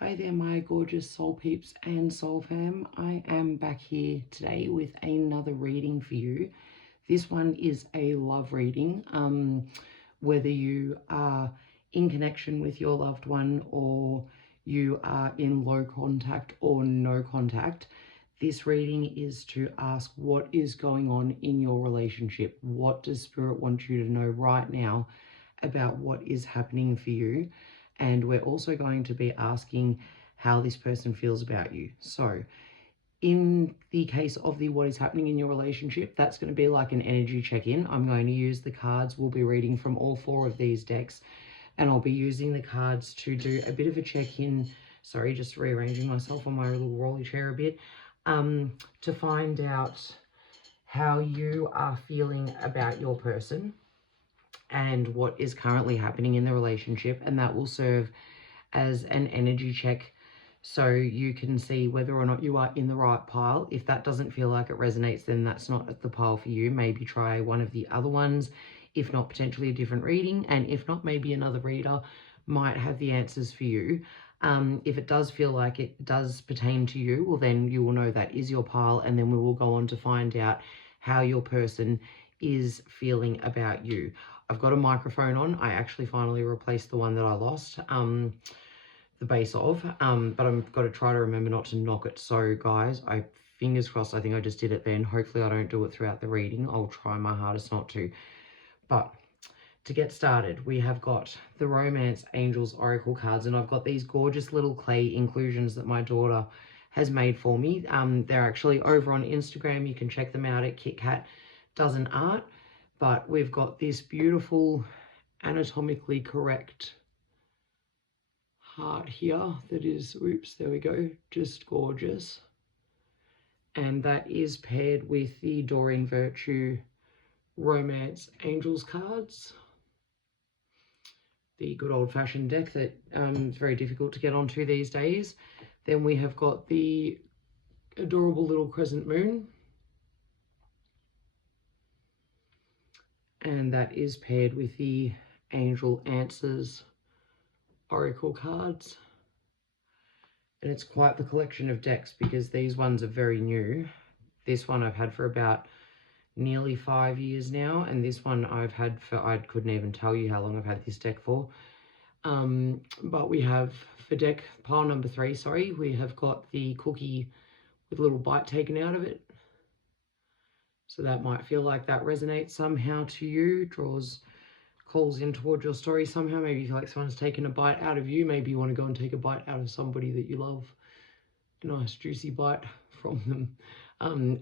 Hi there, my gorgeous soul peeps and soul fam. I am back here today with another reading for you. This one is a love reading. Whether you are in connection with your loved one or you are in low contact or no contact, this reading is to ask what is going on in your relationship. What does Spirit want you to know right now about what is happening for you? And we're also going to be asking how this person feels about you. So in the case of the what is happening in your relationship, that's going to be like an energy check-in. I'm going to use the cards. We'll be reading from all four of these decks, and I'll be using the cards to do a bit of a check-in. Sorry, just rearranging myself on my little rolly chair a bit, to find out how you are feeling about your person and what is currently happening in the relationship, and that will serve as an energy check so you can see whether or not you are in the right pile. If that doesn't feel like it resonates, then that's not the pile for you. Maybe try one of the other ones, if not potentially a different reading, and if not, maybe another reader might have the answers for you. If it does feel like it does pertain to you, well, then you will know that is your pile, and then we will go on to find out how your person is feeling about you. I've got a microphone on. I actually finally replaced the one that I lost the base of, but I've got to try to remember not to knock it. So guys, fingers crossed, I think I just did it then. Hopefully I don't do it throughout the reading. I'll try my hardest not to. But to get started, we have got the Romance Angels Oracle cards, and I've got these gorgeous little clay inclusions that my daughter has made for me. They're actually over on Instagram. You can check them out at KitKat Dozen Art. But we've got this beautiful anatomically correct heart here that is, oops, there we go, just gorgeous. And that is paired with the Doreen Virtue Romance Angels cards, the good old-fashioned deck that is very difficult to get onto these days. Then we have got the adorable little crescent moon, and that is paired with the Angel Answers Oracle cards. And it's quite the collection of decks because these ones are very new. This one I've had for about nearly 5 years now, and this one I've had for, I couldn't even tell you how long I've had this deck for. But we have, for deck pile number 3, sorry, we have got the cookie with a little bite taken out of it. So that might feel like that resonates somehow to you, calls in towards your story somehow. Maybe you feel like someone's taken a bite out of you. Maybe you want to go and take a bite out of somebody that you love. A nice juicy bite from them.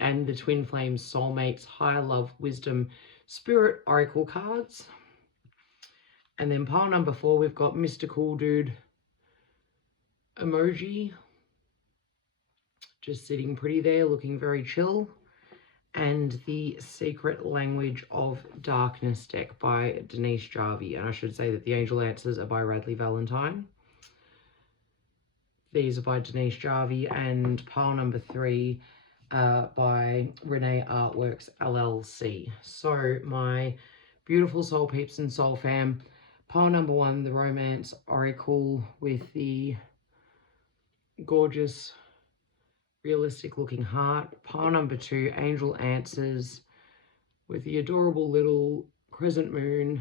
And the Twin Flames Soulmates Higher Love Wisdom Spirit Oracle cards. And then pile number 4, we've got Mr. Cool Dude emoji, just sitting pretty there, looking very chill. And the Secret Language of Darkness deck by Denise Jarvie. And I should say that the Angel Answers are by Radley Valentine. These are by Denise Jarvie, and pile number 3 by Renee Artworks LLC. So my beautiful soul peeps and soul fam, pile number 1, the Romance Oracle with the gorgeous realistic looking heart. Pile number 2, Angel Answers with the adorable little crescent moon.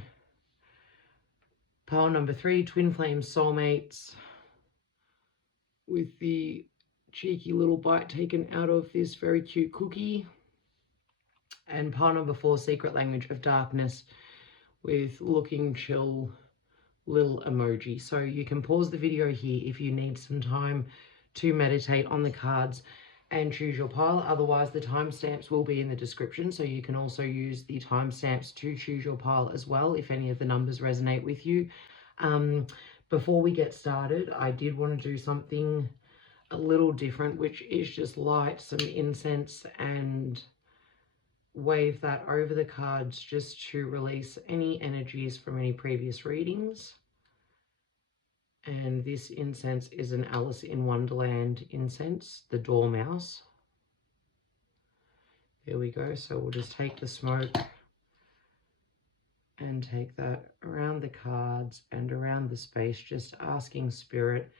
Pile number 3, Twin Flame Soulmates with the cheeky little bite taken out of this very cute cookie. And pile number 4, Secret Language of Darkness with looking chill little emoji. So you can pause the video here if you need some time to meditate on the cards and choose your pile. Otherwise, the timestamps will be in the description, so you can also use the timestamps to choose your pile as well if any of the numbers resonate with you. Before we get started, I did want to do something a little different, which is just light some incense and wave that over the cards just to release any energies from any previous readings. And this incense is an Alice in Wonderland incense, the Dormouse. There we go. So we'll just take the smoke and take that around the cards and around the space, just asking Spirit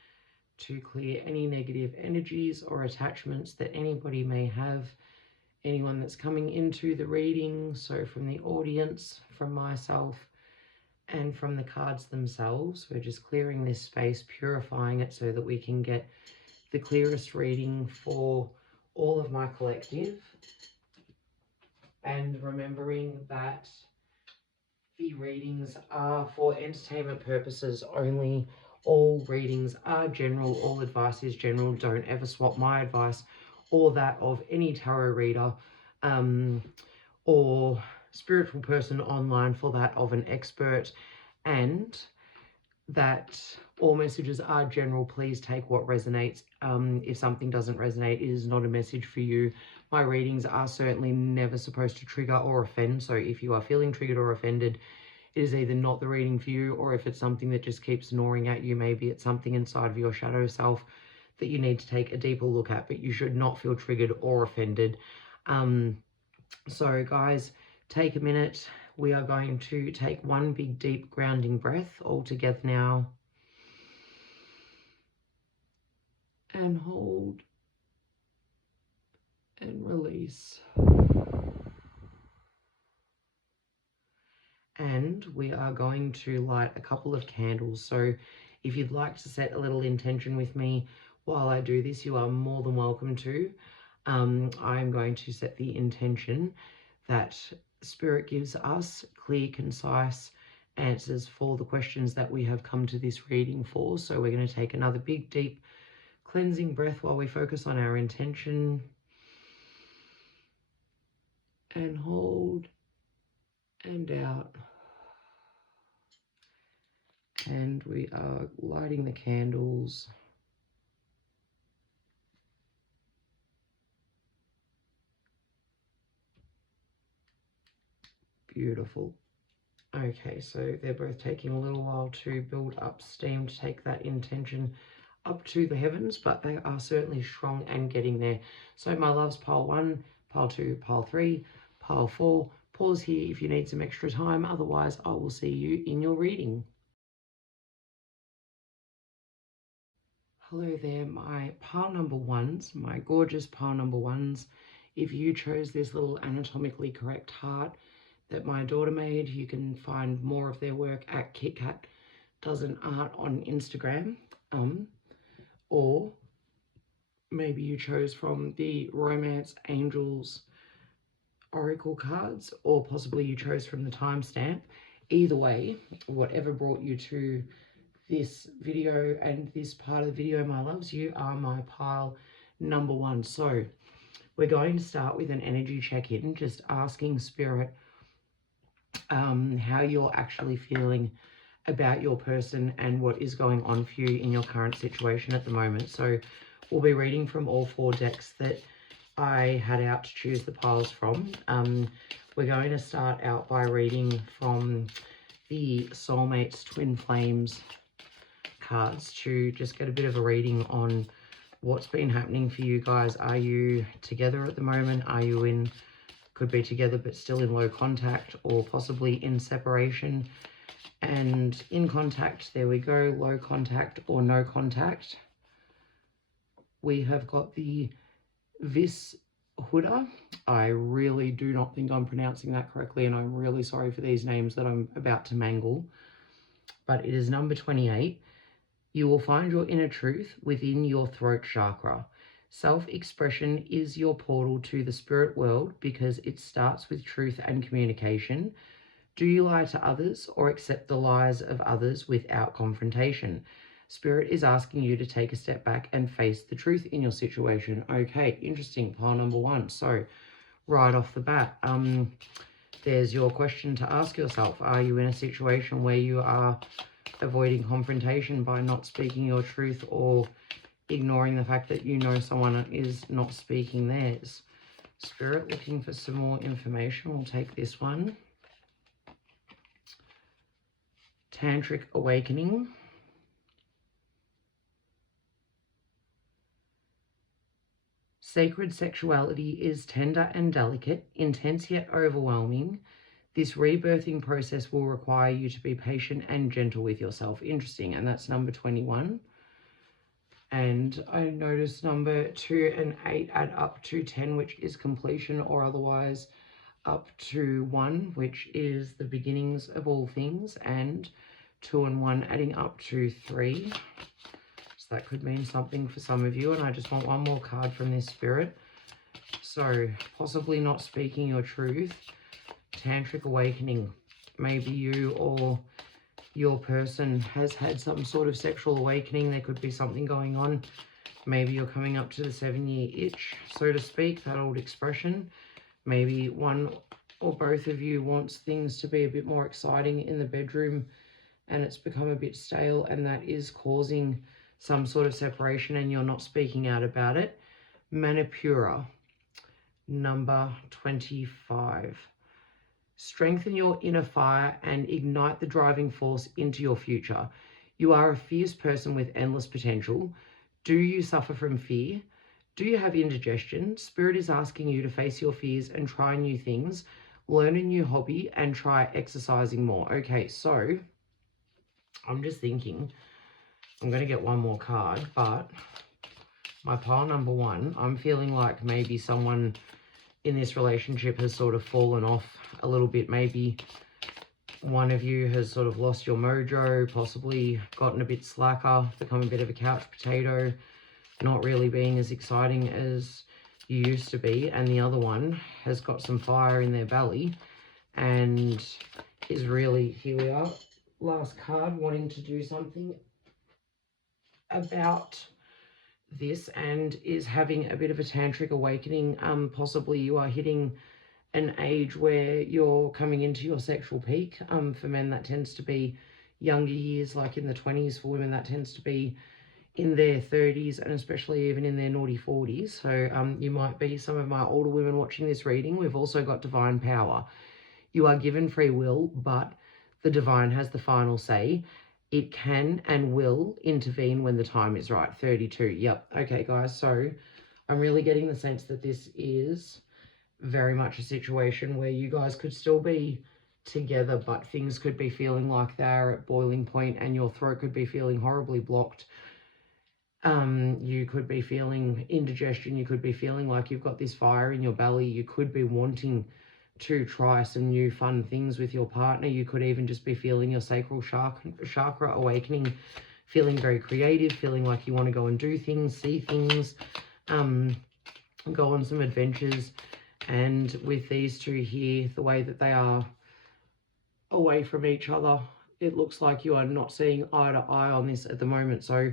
to clear any negative energies or attachments that anybody may have, anyone that's coming into the reading, so from the audience, from myself, and from the cards themselves. We're just clearing this space, purifying it so that we can get the clearest reading for all of my collective. And remembering that the readings are for entertainment purposes only. All readings are general, all advice is general. Don't ever swap my advice or that of any tarot reader or spiritual person online for that of an expert, and that all messages are general. Please take what resonates. If something doesn't resonate, it is not a message for you. My readings are certainly never supposed to trigger or offend, so if you are feeling triggered or offended, it is either not the reading for you, or if it's something that just keeps gnawing at you, maybe it's something inside of your shadow self that you need to take a deeper look at, but you should not feel triggered or offended. So guys, take a minute. We are going to take one big deep grounding breath all together now. And hold and release. And we are going to light a couple of candles. So if you'd like to set a little intention with me while I do this, you are more than welcome to. I'm going to set the intention that Spirit gives us clear, concise answers for the questions that we have come to this reading for. So we're going to take another big, deep cleansing breath while we focus on our intention. And hold and out. And we are lighting the candles. Beautiful. Okay, so they're both taking a little while to build up steam to take that intention up to the heavens, but they are certainly strong and getting there. So my loves, pile 1, pile 2, pile 3, pile 4. Pause here if you need some extra time. Otherwise, I will see you in your reading. Hello there, my pile number ones, my gorgeous pile number ones. If you chose this little anatomically correct heart that my daughter made, you can find more of their work at KitKat Does an Art on Instagram. Or maybe you chose from the Romance Angels Oracle cards, or possibly you chose from the timestamp. Either way, whatever brought you to this video and this part of the video, my loves, you are my pile number 1. So we're going to start with an energy check-in, just asking Spirit how you're actually feeling about your person and what is going on for you in your current situation at the moment. So we'll be reading from all 4 decks that I had out to choose the piles from. We're going to start out by reading from the Soulmates Twin Flames cards to just get a bit of a reading on what's been happening for you guys. Are you together at the moment? Are you in, could be together but still in low contact, or possibly in separation and in contact? There we go, low contact or no contact. We have got the Vishuddha. I really do not think I'm pronouncing that correctly, and I'm really sorry for these names that I'm about to mangle, but it is number 28. You will find your inner truth within your throat chakra. Self-expression is your portal to the spirit world because it starts with truth and communication. Do you lie to others or accept the lies of others without confrontation? Spirit is asking you to take a step back and face the truth in your situation. Okay, interesting. Pile number 1. So right off the bat, there's your question to ask yourself. Are you in a situation where you are avoiding confrontation by not speaking your truth, or ignoring the fact that you know someone is not speaking theirs? Spirit looking for some more information. We'll take this one. Tantric awakening. Sacred sexuality is tender and delicate, intense yet overwhelming. This rebirthing process will require you to be patient and gentle with yourself. Interesting. And that's number 21. And I noticed number 2 and 8 add up to 10, which is completion, or otherwise up to 1, which is the beginnings of all things, and 2 and 1 adding up to 3. So that could mean something for some of you, and I just want one more card from this spirit. So possibly not speaking your truth, tantric awakening. Maybe you or your person has had some sort of sexual awakening. There could be something going on. Maybe you're coming up to the 7-year itch, so to speak, that old expression. Maybe one or both of you wants things to be a bit more exciting in the bedroom, and it's become a bit stale, and that is causing some sort of separation, and you're not speaking out about it. Manipura, number 25. Strengthen your inner fire and ignite the driving force into your future. You are a fierce person with endless potential. Do you suffer from fear? Do you have indigestion? Spirit is asking you to face your fears and try new things, learn a new hobby, and try exercising more. Okay, so I'm just thinking, I'm going to get one more card, but my pile number 1, I'm feeling like maybe someone in this relationship has sort of fallen off a little bit. Maybe one of you has sort of lost your mojo, possibly gotten a bit slacker, become a bit of a couch potato, not really being as exciting as you used to be, and the other one has got some fire in their belly and is really, here we are, last card, wanting to do something about this and is having a bit of a tantric awakening. Possibly you are hitting an age where you're coming into your sexual peak. For men, that tends to be younger years, like in the 20s. For women, that tends to be in their 30s, and especially even in their naughty 40s. So you might be some of my older women watching this reading. We've also got divine power. You are given free will, but the divine has the final say. It can and will intervene when the time is right. 32. Yep. Okay, guys. So I'm really getting the sense that this is very much a situation where you guys could still be together, but things could be feeling like they're at boiling point, and your throat could be feeling horribly blocked. You could be feeling indigestion. You could be feeling like you've got this fire in your belly. You could be wanting to try some new fun things with your partner. You could even just be feeling your sacral chakra awakening, feeling very creative, feeling like you want to go and do things, see things, go on some adventures. And with these two here, the way that they are away from each other, it looks like you are not seeing eye to eye on this at the moment. So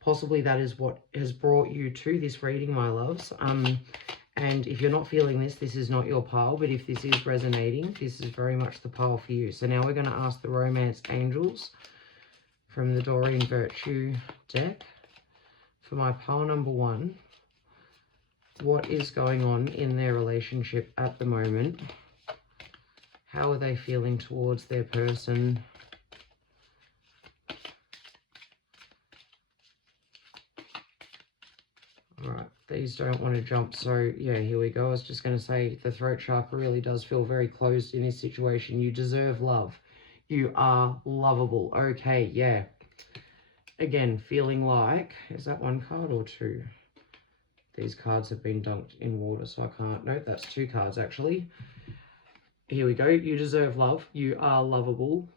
possibly that is what has brought you to this reading, my loves. And if you're not feeling this, this is not your pile. But if this is resonating, this is very much the pile for you. So now we're going to ask the Romance Angels from the Doreen Virtue deck for my pile number 1. What is going on in their relationship at the moment? How are they feeling towards their person? All right, these don't want to jump. So yeah, here we go. I was just going to say the throat chakra really does feel very closed in this situation. You deserve love. You are lovable. Okay, yeah. Again, feeling like, is that 1 card or 2? These cards have been dunked in water, so I can't. No, that's 2 cards actually. Here we go. You deserve love. You are lovable.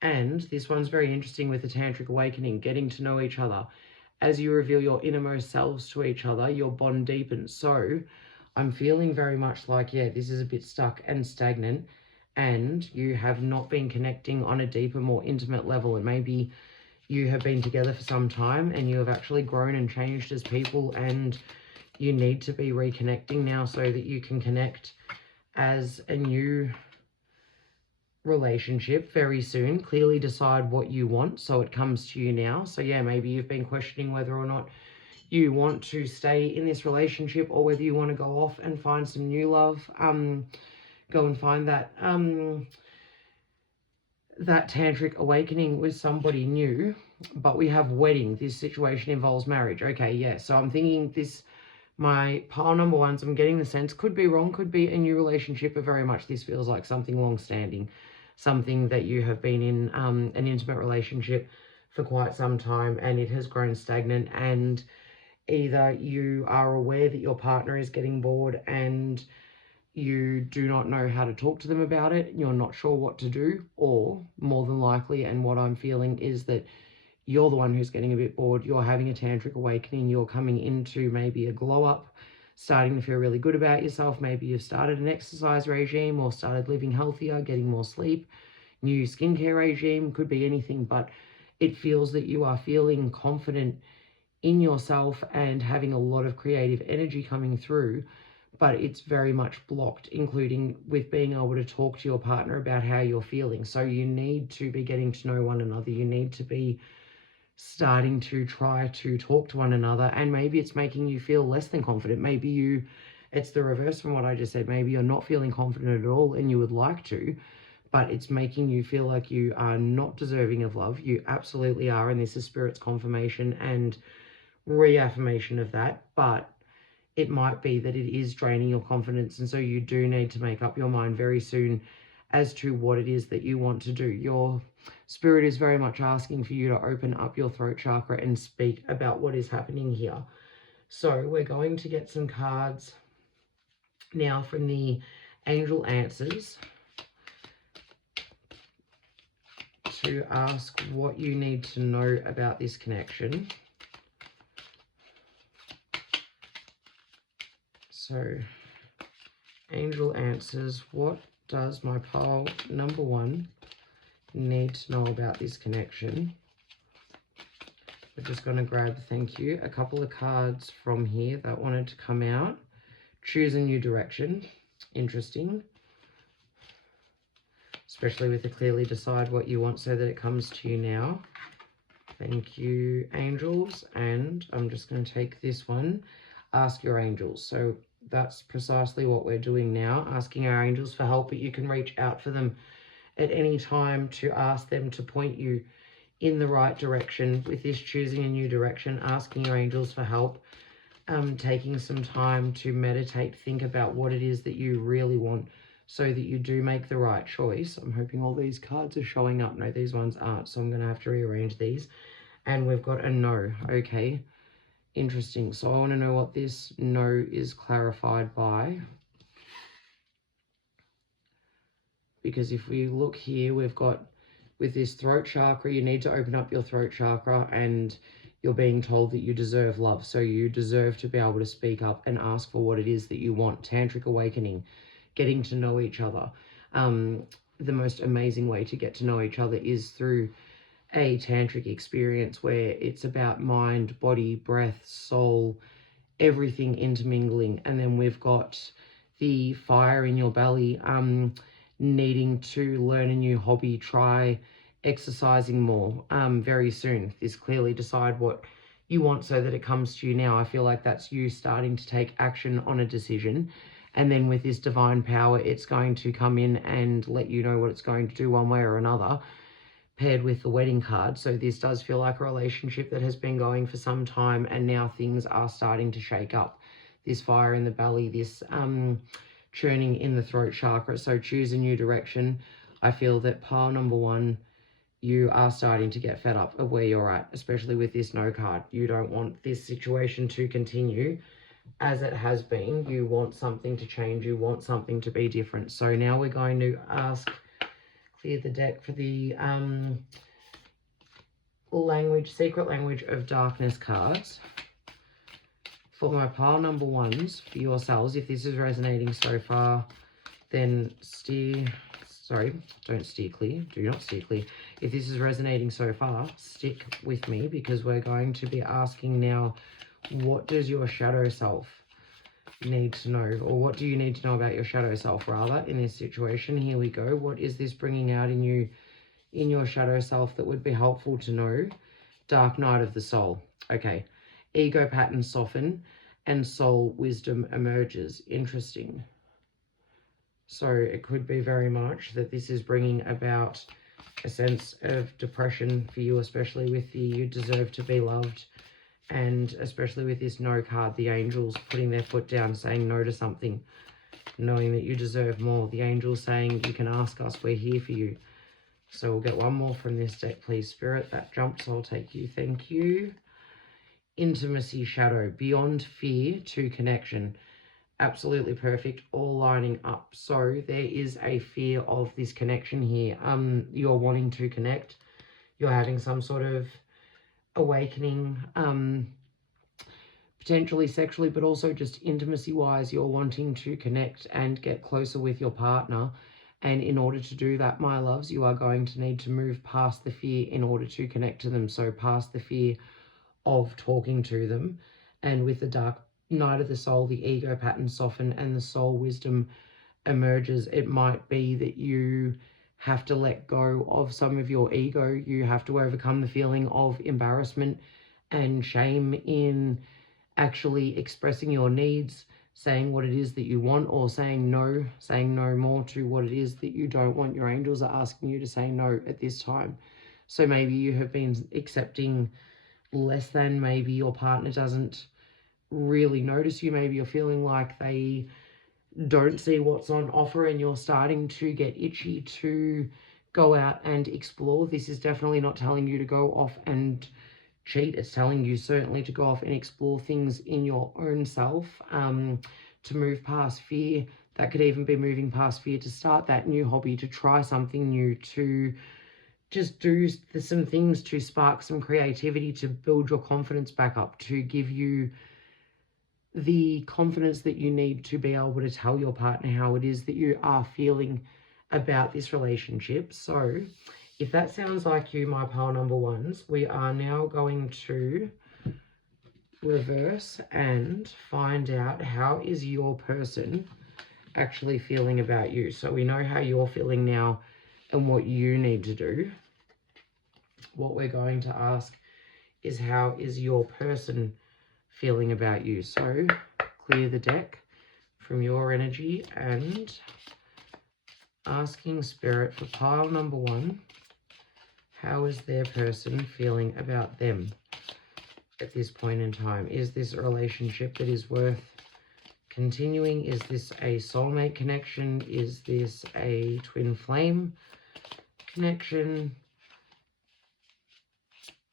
And this one's very interesting with the Tantric Awakening, getting to know each other. As you reveal your innermost selves to each other, your bond deepens. So I'm feeling very much like, yeah, this is a bit stuck and stagnant, and you have not been connecting on a deeper, more intimate level. And maybe you have been together for some time and you have actually grown and changed as people, and you need to be reconnecting now so that you can connect as a new relationship very soon. Clearly decide what you want so it comes to you now. So yeah, maybe you've been questioning whether or not you want to stay in this relationship or whether you want to go off and find some new love. Go and find that that tantric awakening with somebody new. But we have wedding. This situation involves marriage. Okay, yeah. So I'm thinking this, my pile number 1s, I'm getting the sense, could be wrong, could be a new relationship, but very much this feels like something long-standing, something that you have been in an intimate relationship for quite some time and it has grown stagnant, and either you are aware that your partner is getting bored and you do not know how to talk to them about it, you're not sure what to do, or more than likely, and what I'm feeling is that you're the one who's getting a bit bored, you're having a tantric awakening, you're coming into maybe a glow up, starting to feel really good about yourself. Maybe you've started an exercise regime or started living healthier, getting more sleep, new skincare regime, could be anything, but it feels that you are feeling confident in yourself and having a lot of creative energy coming through, but it's very much blocked, including with being able to talk to your partner about how you're feeling. So you need to be getting to know one another. You need to be starting to try to talk to one another, and maybe it's making you feel less than confident. Maybe it's the reverse from what I just said. Maybe you're not feeling confident at all and you would like to, but it's making you feel like you are not deserving of love. You absolutely are, and this is Spirit's confirmation and reaffirmation of that, but it might be that it is draining your confidence, and so you do need to make up your mind very soon as to what it is that you want to do. Your spirit is very much asking for you to open up your throat chakra and speak about what is happening here. So we're going to get some cards now from the Angel Answers to ask what you need to know about this connection. So, Angel Answers, what does my pile number 1 need to know about this connection? We're just going to grab, thank you, a couple of cards from here that wanted to come out. Choose a new direction. Interesting. Especially with the clearly decide what you want so that it comes to you now. Thank you, angels. And I'm just going to take this one. Ask your angels. So that's precisely what we're doing now, asking our angels for help, but you can reach out for them at any time to ask them to point you in the right direction with this choosing a new direction, asking your angels for help, taking some time to meditate, think about what it is that you really want so that you do make the right choice. I'm hoping all these cards are showing up. No, these ones aren't, so I'm going to have to rearrange these. And we've got a no. Okay. Interesting. So I want to know what this no is clarified by. Because if we look here, we've got with this throat chakra, you need to open up your throat chakra, and you're being told that you deserve love. So you deserve to be able to speak up and ask for what it is that you want. Tantric awakening, getting to know each other. The most amazing way to get to know each other is through a tantric experience where it's about mind, body, breath, soul, everything intermingling. And then we've got the fire in your belly, needing to learn a new hobby, try exercising more very soon. This clearly decide what you want so that it comes to you now. I feel like that's you starting to take action on a decision. And then with this divine power, it's going to come in and let you know what it's going to do one way or another, paired with the wedding card. So this does feel like a relationship that has been going for some time, and now things are starting to shake up. This fire in the belly, this churning in the throat chakra. So choose a new direction. I feel that pile number 1, you are starting to get fed up of where you're at, especially with this no card. You don't want this situation to continue as it has been. You want something to change. You want something to be different. So now we're going to clear the deck for the secret language of darkness cards. For my pile number 1s, for yourselves, if this is resonating so far, then do not steer clear. If this is resonating so far, stick with me, because we're going to be asking now, what does your shadow self need to know, or what do you need to know about your shadow self, rather, in this situation? Here we go. What is this bringing out in you, in your shadow self, that would be helpful to know? Dark night of the soul. Okay. Ego patterns soften and soul wisdom emerges. Interesting. So it could be very much that this is bringing about a sense of depression for you, especially with the you deserve to be loved, and especially with this no card, the angels putting their foot down, saying no to something, knowing that you deserve more. The angels saying, you can ask us, we're here for you. So we'll get one more from this deck, please, Spirit. That jumped, so I'll take you. Thank you. Intimacy, shadow, beyond fear to connection. Absolutely perfect, all lining up. So there is a fear of this connection here. You're wanting to connect. You're having some sort of awakening, potentially sexually, but also just intimacy-wise. You're wanting to connect and get closer with your partner. And in order to do that, my loves, you are going to need to move past the fear in order to connect to them. So past the fear of talking to them. And with the dark night of the soul, the ego patterns soften and the soul wisdom emerges. It might be that you have to let go of some of your ego. You have to overcome the feeling of embarrassment and shame in actually expressing your needs, saying what it is that you want, or saying no more to what it is that you don't want. Your angels are asking you to say no at this time. So maybe you have been accepting less than, maybe your partner doesn't really notice you, maybe you're feeling like they don't see what's on offer and you're starting to get itchy to go out and explore. This is definitely not telling you to go off and cheat. It's telling you certainly to go off and explore things in your own self, to move past fear. That could even be moving past fear to start that new hobby, to try something new, to just do some things to spark some creativity, to build your confidence back up, to give you the confidence that you need to be able to tell your partner how it is that you are feeling about this relationship. So if that sounds like you, my pile number ones, we are now going to reverse and find out how is your person actually feeling about you. So we know how you're feeling now and what you need to do. What we're going to ask is how is your person feeling about you. So clear the deck from your energy and asking Spirit for pile number one, how is their person feeling about them at this point in time? Is this a relationship that is worth continuing? Is this a soulmate connection? Is this a twin flame connection?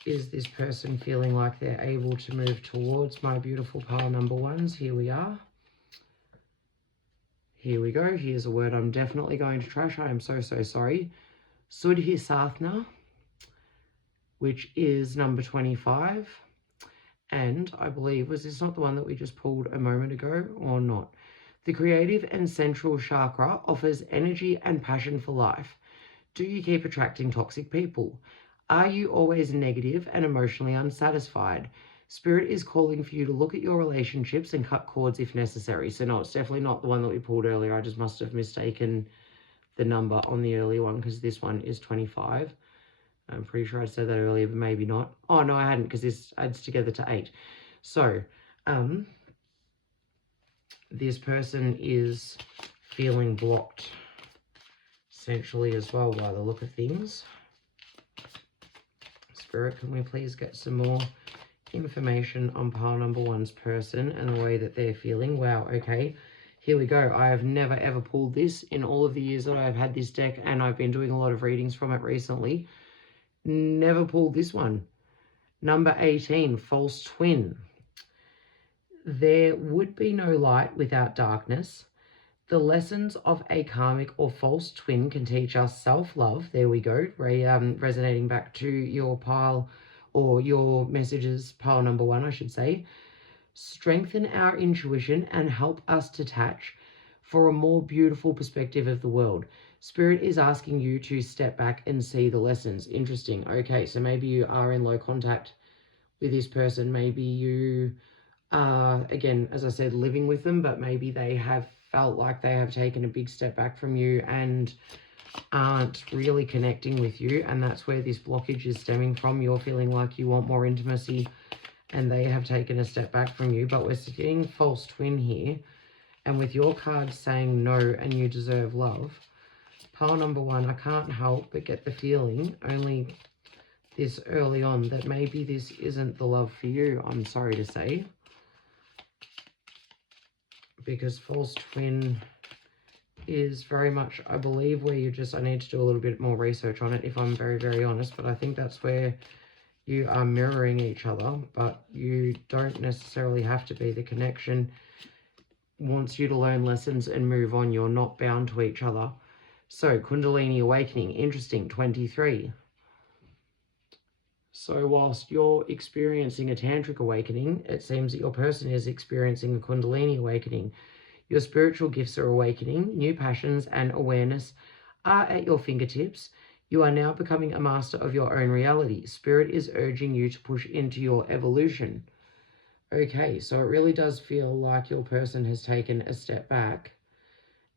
Is this person feeling like they're able to move towards my beautiful pile number ones? Here we are. Here we go. Here's a word I'm definitely going to trash. I am so sorry. Sudhisatna, which is number 25. And I believe, was this not the one that we just pulled a moment ago or not? The creative and central chakra offers energy and passion for life. Do you keep attracting toxic people? Are you always negative and emotionally unsatisfied? Spirit is calling for you to look at your relationships and cut cords if necessary. So no, it's definitely not the one that we pulled earlier. I just must have mistaken the number on the earlier one because this one is 25. I'm pretty sure I said that earlier, but maybe not. Oh, no, I hadn't, because this adds together to 8. So, this person is feeling blocked, essentially, as well, by the look of things. Spirit, can we please get some more information on pile number one's person and the way that they're feeling? Wow, okay. Here we go. I have never, ever pulled this in all of the years that I've had this deck, and I've been doing a lot of readings from it recently. Never pulled this one. Number 18, false twin. There would be no light without darkness. The lessons of a karmic or false twin can teach us self-love. There we go. Resonating back to your pile, or your messages, pile number one, I should say. Strengthen our intuition and help us detach for a more beautiful perspective of the world. Spirit is asking you to step back and see the lessons. Interesting. Okay, so maybe you are in low contact with this person. Maybe you are, again, as I said, living with them, but maybe they have felt like they have taken a big step back from you and aren't really connecting with you. And that's where this blockage is stemming from. You're feeling like you want more intimacy and they have taken a step back from you. But we're seeing false twin here. And with your card saying no and you deserve love, pile number one, I can't help but get the feeling, only this early on, that maybe this isn't the love for you, I'm sorry to say. Because false twin is very much, I believe, where I need to do a little bit more research on it if I'm very, very honest, but I think that's where you are mirroring each other, but you don't necessarily have to be. The connection wants you to learn lessons and move on. You're not bound to each other. So, Kundalini awakening, interesting, 23. So whilst you're experiencing a tantric awakening, it seems that your person is experiencing a Kundalini awakening. Your spiritual gifts are awakening, new passions and awareness are at your fingertips. You are now becoming a master of your own reality. Spirit is urging you to push into your evolution. Okay, so it really does feel like your person has taken a step back.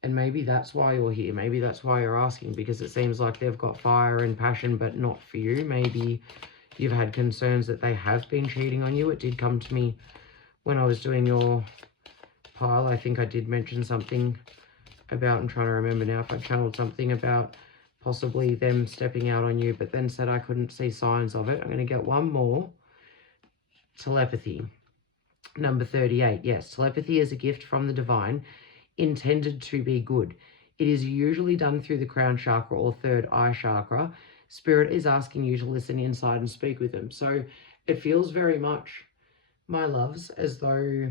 And maybe that's why you're here. Maybe that's why you're asking, because it seems like they've got fire and passion, but not for you. Maybe you've had concerns that they have been cheating on you. It did come to me when I was doing your pile. I think I did mention something about, I'm trying to remember now if I channeled something about possibly them stepping out on you, but then said I couldn't see signs of it. I'm going to get one more. Telepathy. Number 38. Yes, telepathy is a gift from the divine intended to be good. It is usually done through the crown chakra or third eye chakra. Spirit is asking you to listen inside and speak with them. So it feels very much, my loves, as though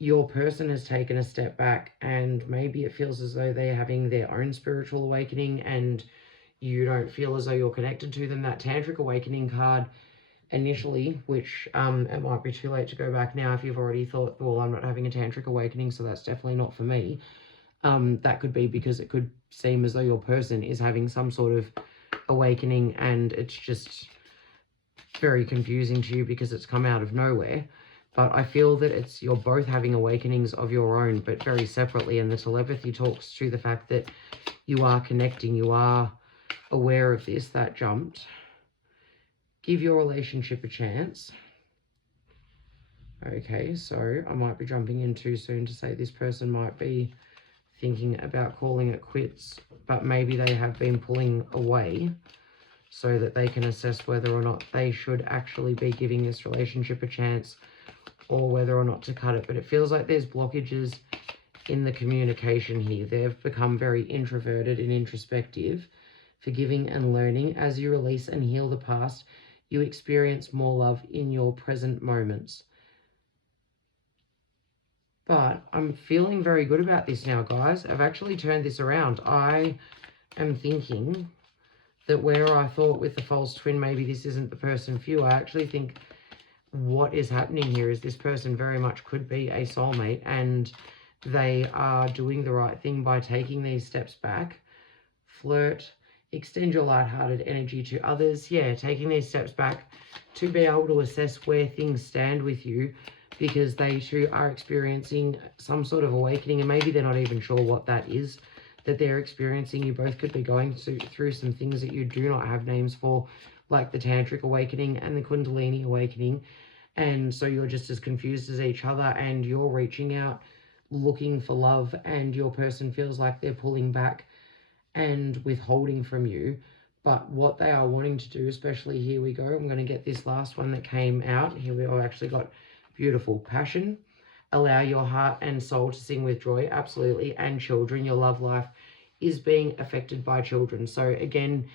your person has taken a step back, and maybe it feels as though they're having their own spiritual awakening and you don't feel as though you're connected to them. That tantric awakening card initially, which it might be too late to go back now if you've already thought, well, I'm not having a tantric awakening, so that's definitely not for me. That could be because it could seem as though your person is having some sort of awakening and it's just very confusing to you because it's come out of nowhere. But I feel that you're both having awakenings of your own, but very separately. And the telepathy talks to the fact that you are connecting, you are aware of this. That jumped. Give your relationship a chance. Okay, so I might be jumping in too soon to say this person might be thinking about calling it quits, but maybe they have been pulling away so that they can assess whether or not they should actually be giving this relationship a chance or whether or not to cut it. But it feels like there's blockages in the communication here. They've become very introverted and introspective, forgiving and learning. As you release and heal the past, you experience more love in your present moments. But I'm feeling very good about this now, guys. I've actually turned this around. I am thinking that where I thought with the false twin, maybe this isn't the person for you, I actually think what is happening here is this person very much could be a soulmate, and they are doing the right thing by taking these steps back. Flirt, extend your lighthearted energy to others. Yeah, taking these steps back to be able to assess where things stand with you, because they too are experiencing some sort of awakening, and maybe they're not even sure what that is that they're experiencing. You both could be going through some things that you do not have names for, like the tantric awakening and the Kundalini awakening. And so you're just as confused as each other, and you're reaching out looking for love, and your person feels like they're pulling back and withholding from you. But what they are wanting to do, especially, here we go, I'm going to get this last one that came out. Here we are, actually got beautiful passion. Allow your heart and soul to sing with joy. Absolutely. And children, your love life is being affected by children. So again,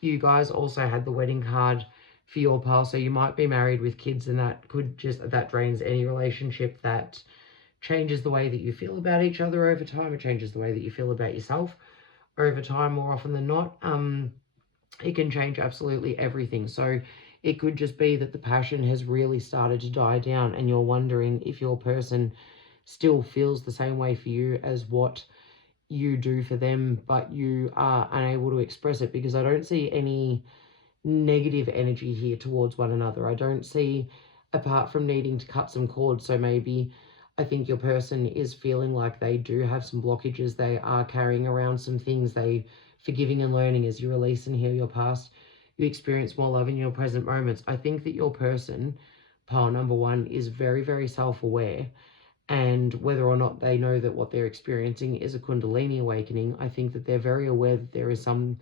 you guys also had the wedding card for your pile. So you might be married with kids, and that drains any relationship. That changes the way that you feel about each other over time. It changes the way that you feel about yourself over time, more often than not. It can change absolutely everything. So it could just be that the passion has really started to die down, and you're wondering if your person still feels the same way for you as what you do for them, but you are unable to express it, because I don't see any negative energy here towards one another. I don't see, apart from needing to cut some cords. So maybe I think your person is feeling like they do have some blockages. They are carrying around some things. Forgiving and learning, as you release and heal your past, you experience more love in your present moments. I think that your person, pile number one, is very, very self-aware. And whether or not they know that what they're experiencing is a Kundalini awakening, I think that they're very aware that there is some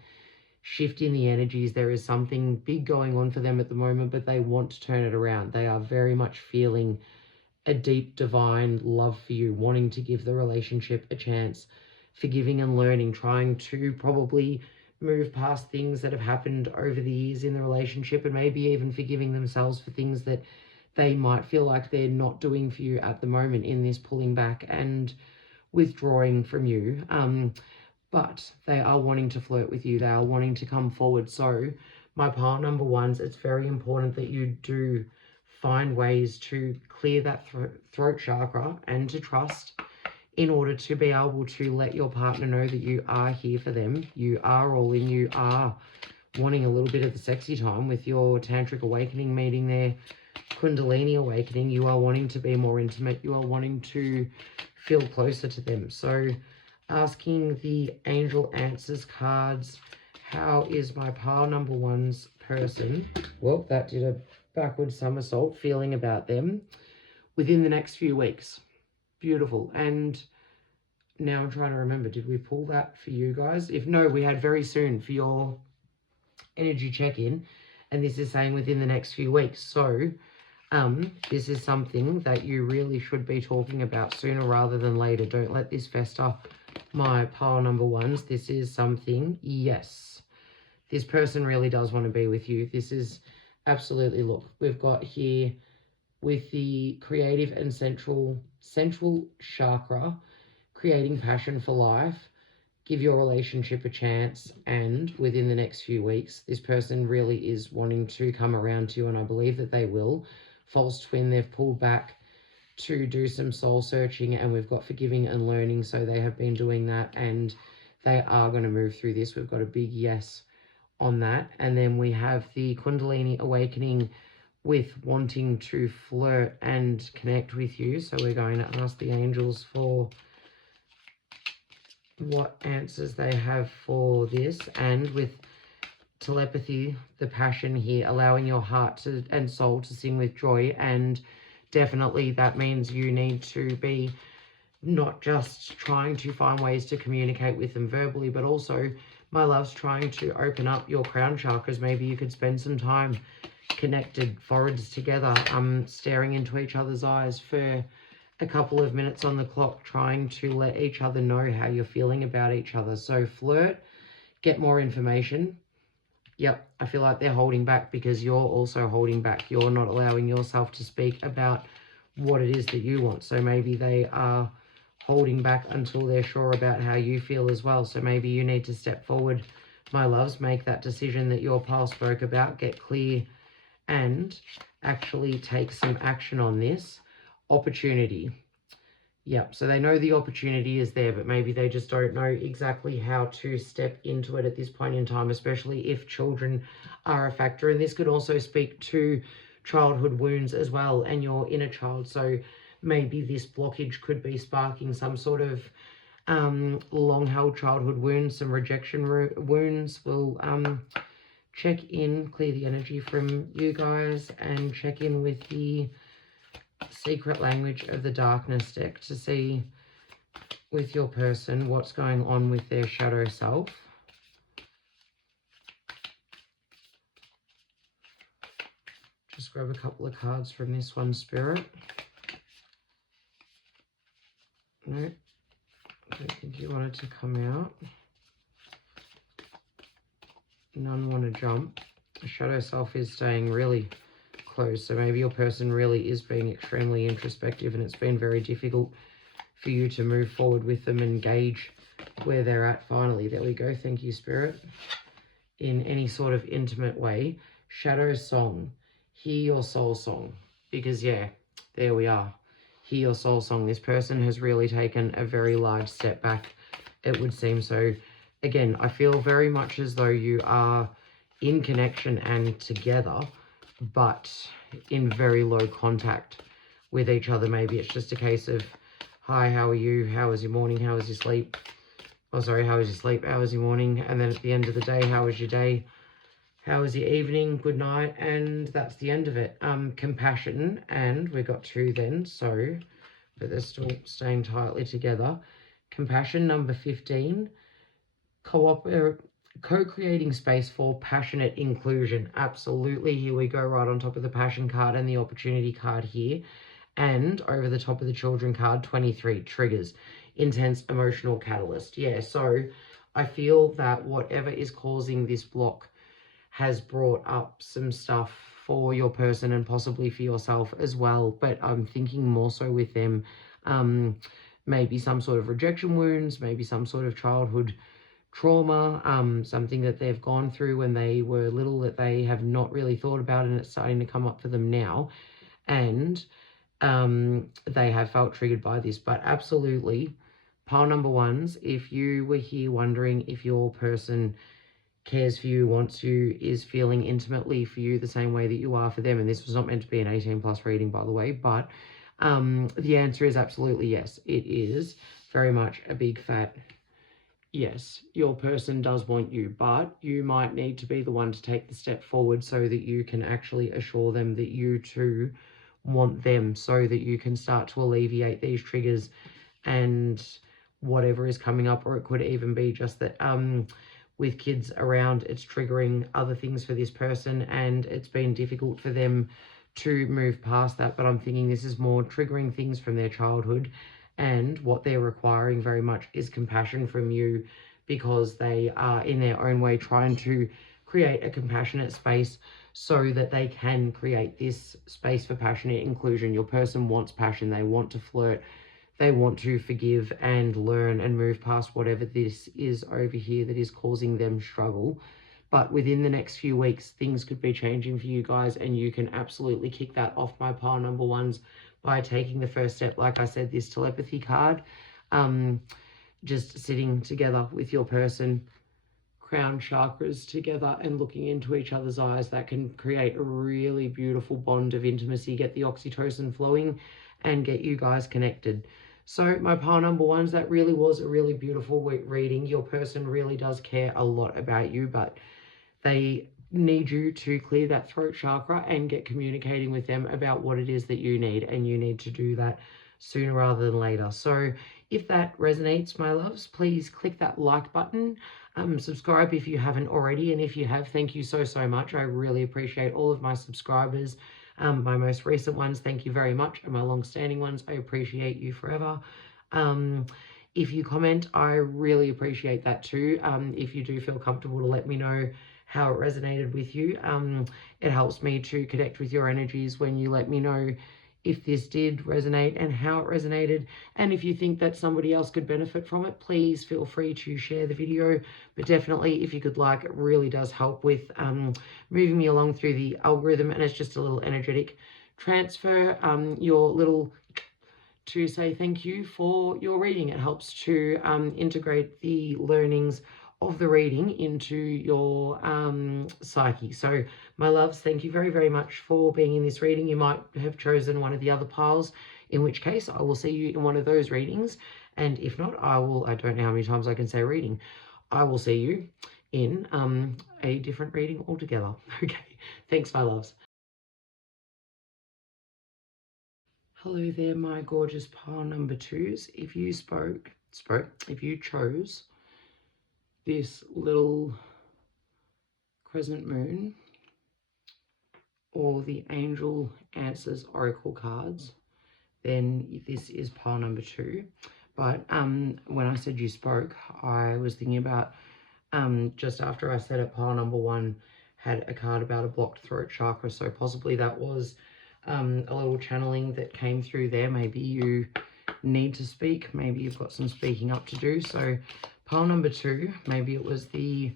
shift in the energies. There is something big going on for them at the moment, but they want to turn it around. They are very much feeling a deep divine love for you, wanting to give the relationship a chance, forgiving and learning, trying to probably move past things that have happened over the years in the relationship, and maybe even forgiving themselves for things that they might feel like they're not doing for you at the moment in this pulling back and withdrawing from you. But they are wanting to flirt with you. They are wanting to come forward. So my pile number ones, it's very important that you do find ways to clear that throat chakra and to trust, in order to be able to let your partner know that you are here for them. You are all in. You are wanting a little bit of the sexy time with your tantric awakening meeting there, Kundalini awakening. You are wanting to be more intimate. You are wanting to feel closer to them. So asking the angel answers cards, how is my pile number one's person, well, that did a backward somersault, feeling about them within the next few weeks? Beautiful. And now I'm trying to remember, did we pull that for you guys? If no, we had very soon for your energy check-in, and this is saying within the next few weeks. So this is something that you really should be talking about sooner rather than later. Don't let this fester, my pile number ones. This is something, yes, this person really does want to be with you. This is absolutely, look, we've got here with the creative and central chakra, creating passion for life. Give your relationship a chance, and within the next few weeks, this person really is wanting to come around to you, and I believe that they will. False twin, they've pulled back to do some soul searching, and we've got forgiving and learning, so they have been doing that, and they are going to move through this. We've got a big yes on that. And then we have the Kundalini awakening with wanting to flirt and connect with you. So we're going to ask the angels for what answers they have for this. And with telepathy, the passion here, allowing your heart and soul to sing with joy. And definitely that means you need to be not just trying to find ways to communicate with them verbally, but also, my love's, trying to open up your crown chakras. Maybe you could spend some time connected, foreheads together, staring into each other's eyes for a couple of minutes on the clock, trying to let each other know how you're feeling about each other. So flirt, get more information. Yep, I feel like they're holding back because you're also holding back. You're not allowing yourself to speak about what it is that you want. So maybe they are holding back until they're sure about how you feel as well. So maybe you need to step forward, my loves, make that decision that your pal spoke about, get clear, and actually take some action on this opportunity. Yep, so they know the opportunity is there, but maybe they just don't know exactly how to step into it at this point in time, especially if children are a factor. And this could also speak to childhood wounds as well, and your inner child. So maybe this blockage could be sparking some sort of long-held childhood wounds, some rejection wounds. We'll check in, clear the energy from you guys, and check in with the secret language of the darkness deck to see with your person what's going on with their shadow self. Just grab a couple of cards from this one, Spirit. No, I don't think you wanted to come out. None want to jump. The shadow self is staying really close. So maybe your person really is being extremely introspective, and it's been very difficult for you to move forward with them and gauge where they're at. Finally, there we go. Thank you, Spirit. In any sort of intimate way. Shadow song. Hear your soul song. Because, yeah, there we are. Hear your soul song. This person has really taken a very large step back, it would seem. So, again, I feel very much as though you are in connection and together, but in very low contact with each other. Maybe it's just a case of, hi, how are you? How was your morning? How was your sleep? Oh, sorry, how was your sleep? How was your morning? And then at the end of the day, how was your day? How was your evening? Good night. And that's the end of it. Compassion, and we got two then, so, but they're still staying tightly together. Compassion, number 15. Co-creating space for passionate inclusion. Absolutely. Here we go, right on top of the passion card and the opportunity card here. And over the top of the children card, 23, triggers, intense emotional catalyst. Yeah, so I feel that whatever is causing this block has brought up some stuff for your person and possibly for yourself as well. But I'm thinking more so with them, maybe some sort of rejection wounds, maybe some sort of childhood trauma, something that they've gone through when they were little that they have not really thought about, and it's starting to come up for them now. And they have felt triggered by this. But absolutely, pile number ones, if you were here wondering if your person cares for you, wants you, is feeling intimately for you the same way that you are for them, and this was not meant to be an 18 plus reading, by the way, but the answer is absolutely yes. It is very much a big fat yes. Your person does want you, but you might need to be the one to take the step forward so that you can actually assure them that you too want them, so that you can start to alleviate these triggers and whatever is coming up. Or it could even be just that with kids around, it's triggering other things for this person and it's been difficult for them to move past that. But I'm thinking this is more triggering things from their childhood, and what they're requiring very much is compassion from you, because they are in their own way trying to create a compassionate space so that they can create this space for passionate inclusion. Your person wants passion, they want to flirt, they want to forgive and learn and move past whatever this is over here that is causing them struggle. But within the next few weeks, things could be changing for you guys, and you can absolutely kick that off my pile number ones by taking the first step. Like I said, this telepathy card, just sitting together with your person, crown chakras together and looking into each other's eyes, that can create a really beautiful bond of intimacy, get the oxytocin flowing and get you guys connected. So my pile number ones, that really was a really beautiful reading. Your person really does care a lot about you, but they need you to clear that throat chakra and get communicating with them about what it is that you need, and you need to do that sooner rather than later. So if that resonates, my loves, please click that like button, subscribe if you haven't already, and if you have, thank you so much. I really appreciate all of my subscribers, my most recent ones, thank you very much, and my long-standing ones, I appreciate you forever. If you comment, I really appreciate that too. If you do feel comfortable to let me know how it resonated with you. It helps me to connect with your energies when you let me know if this did resonate and how it resonated. And if you think that somebody else could benefit from it, please feel free to share the video. But definitely, if you could like, it really does help with moving me along through the algorithm, and it's just a little energetic transfer, your little to say thank you for your reading. It helps to integrate the learnings of the reading into your psyche. So my loves, thank you very much for being in this reading. You might have chosen one of the other piles, in which case I will see you in one of those readings. And if not, I don't know how many times I can say reading. I will see you in a different reading altogether. Okay, thanks, my loves. Hello there, my gorgeous pile number twos. If you if you chose this little crescent moon or the Angel Answers Oracle cards, then this is pile number two. But when I said you spoke, I was thinking about just after I said it, pile number one had a card about a blocked throat chakra, so possibly that was a little channeling that came through there. Maybe you need to speak, maybe you've got some speaking up to do. So pile number two, maybe it was the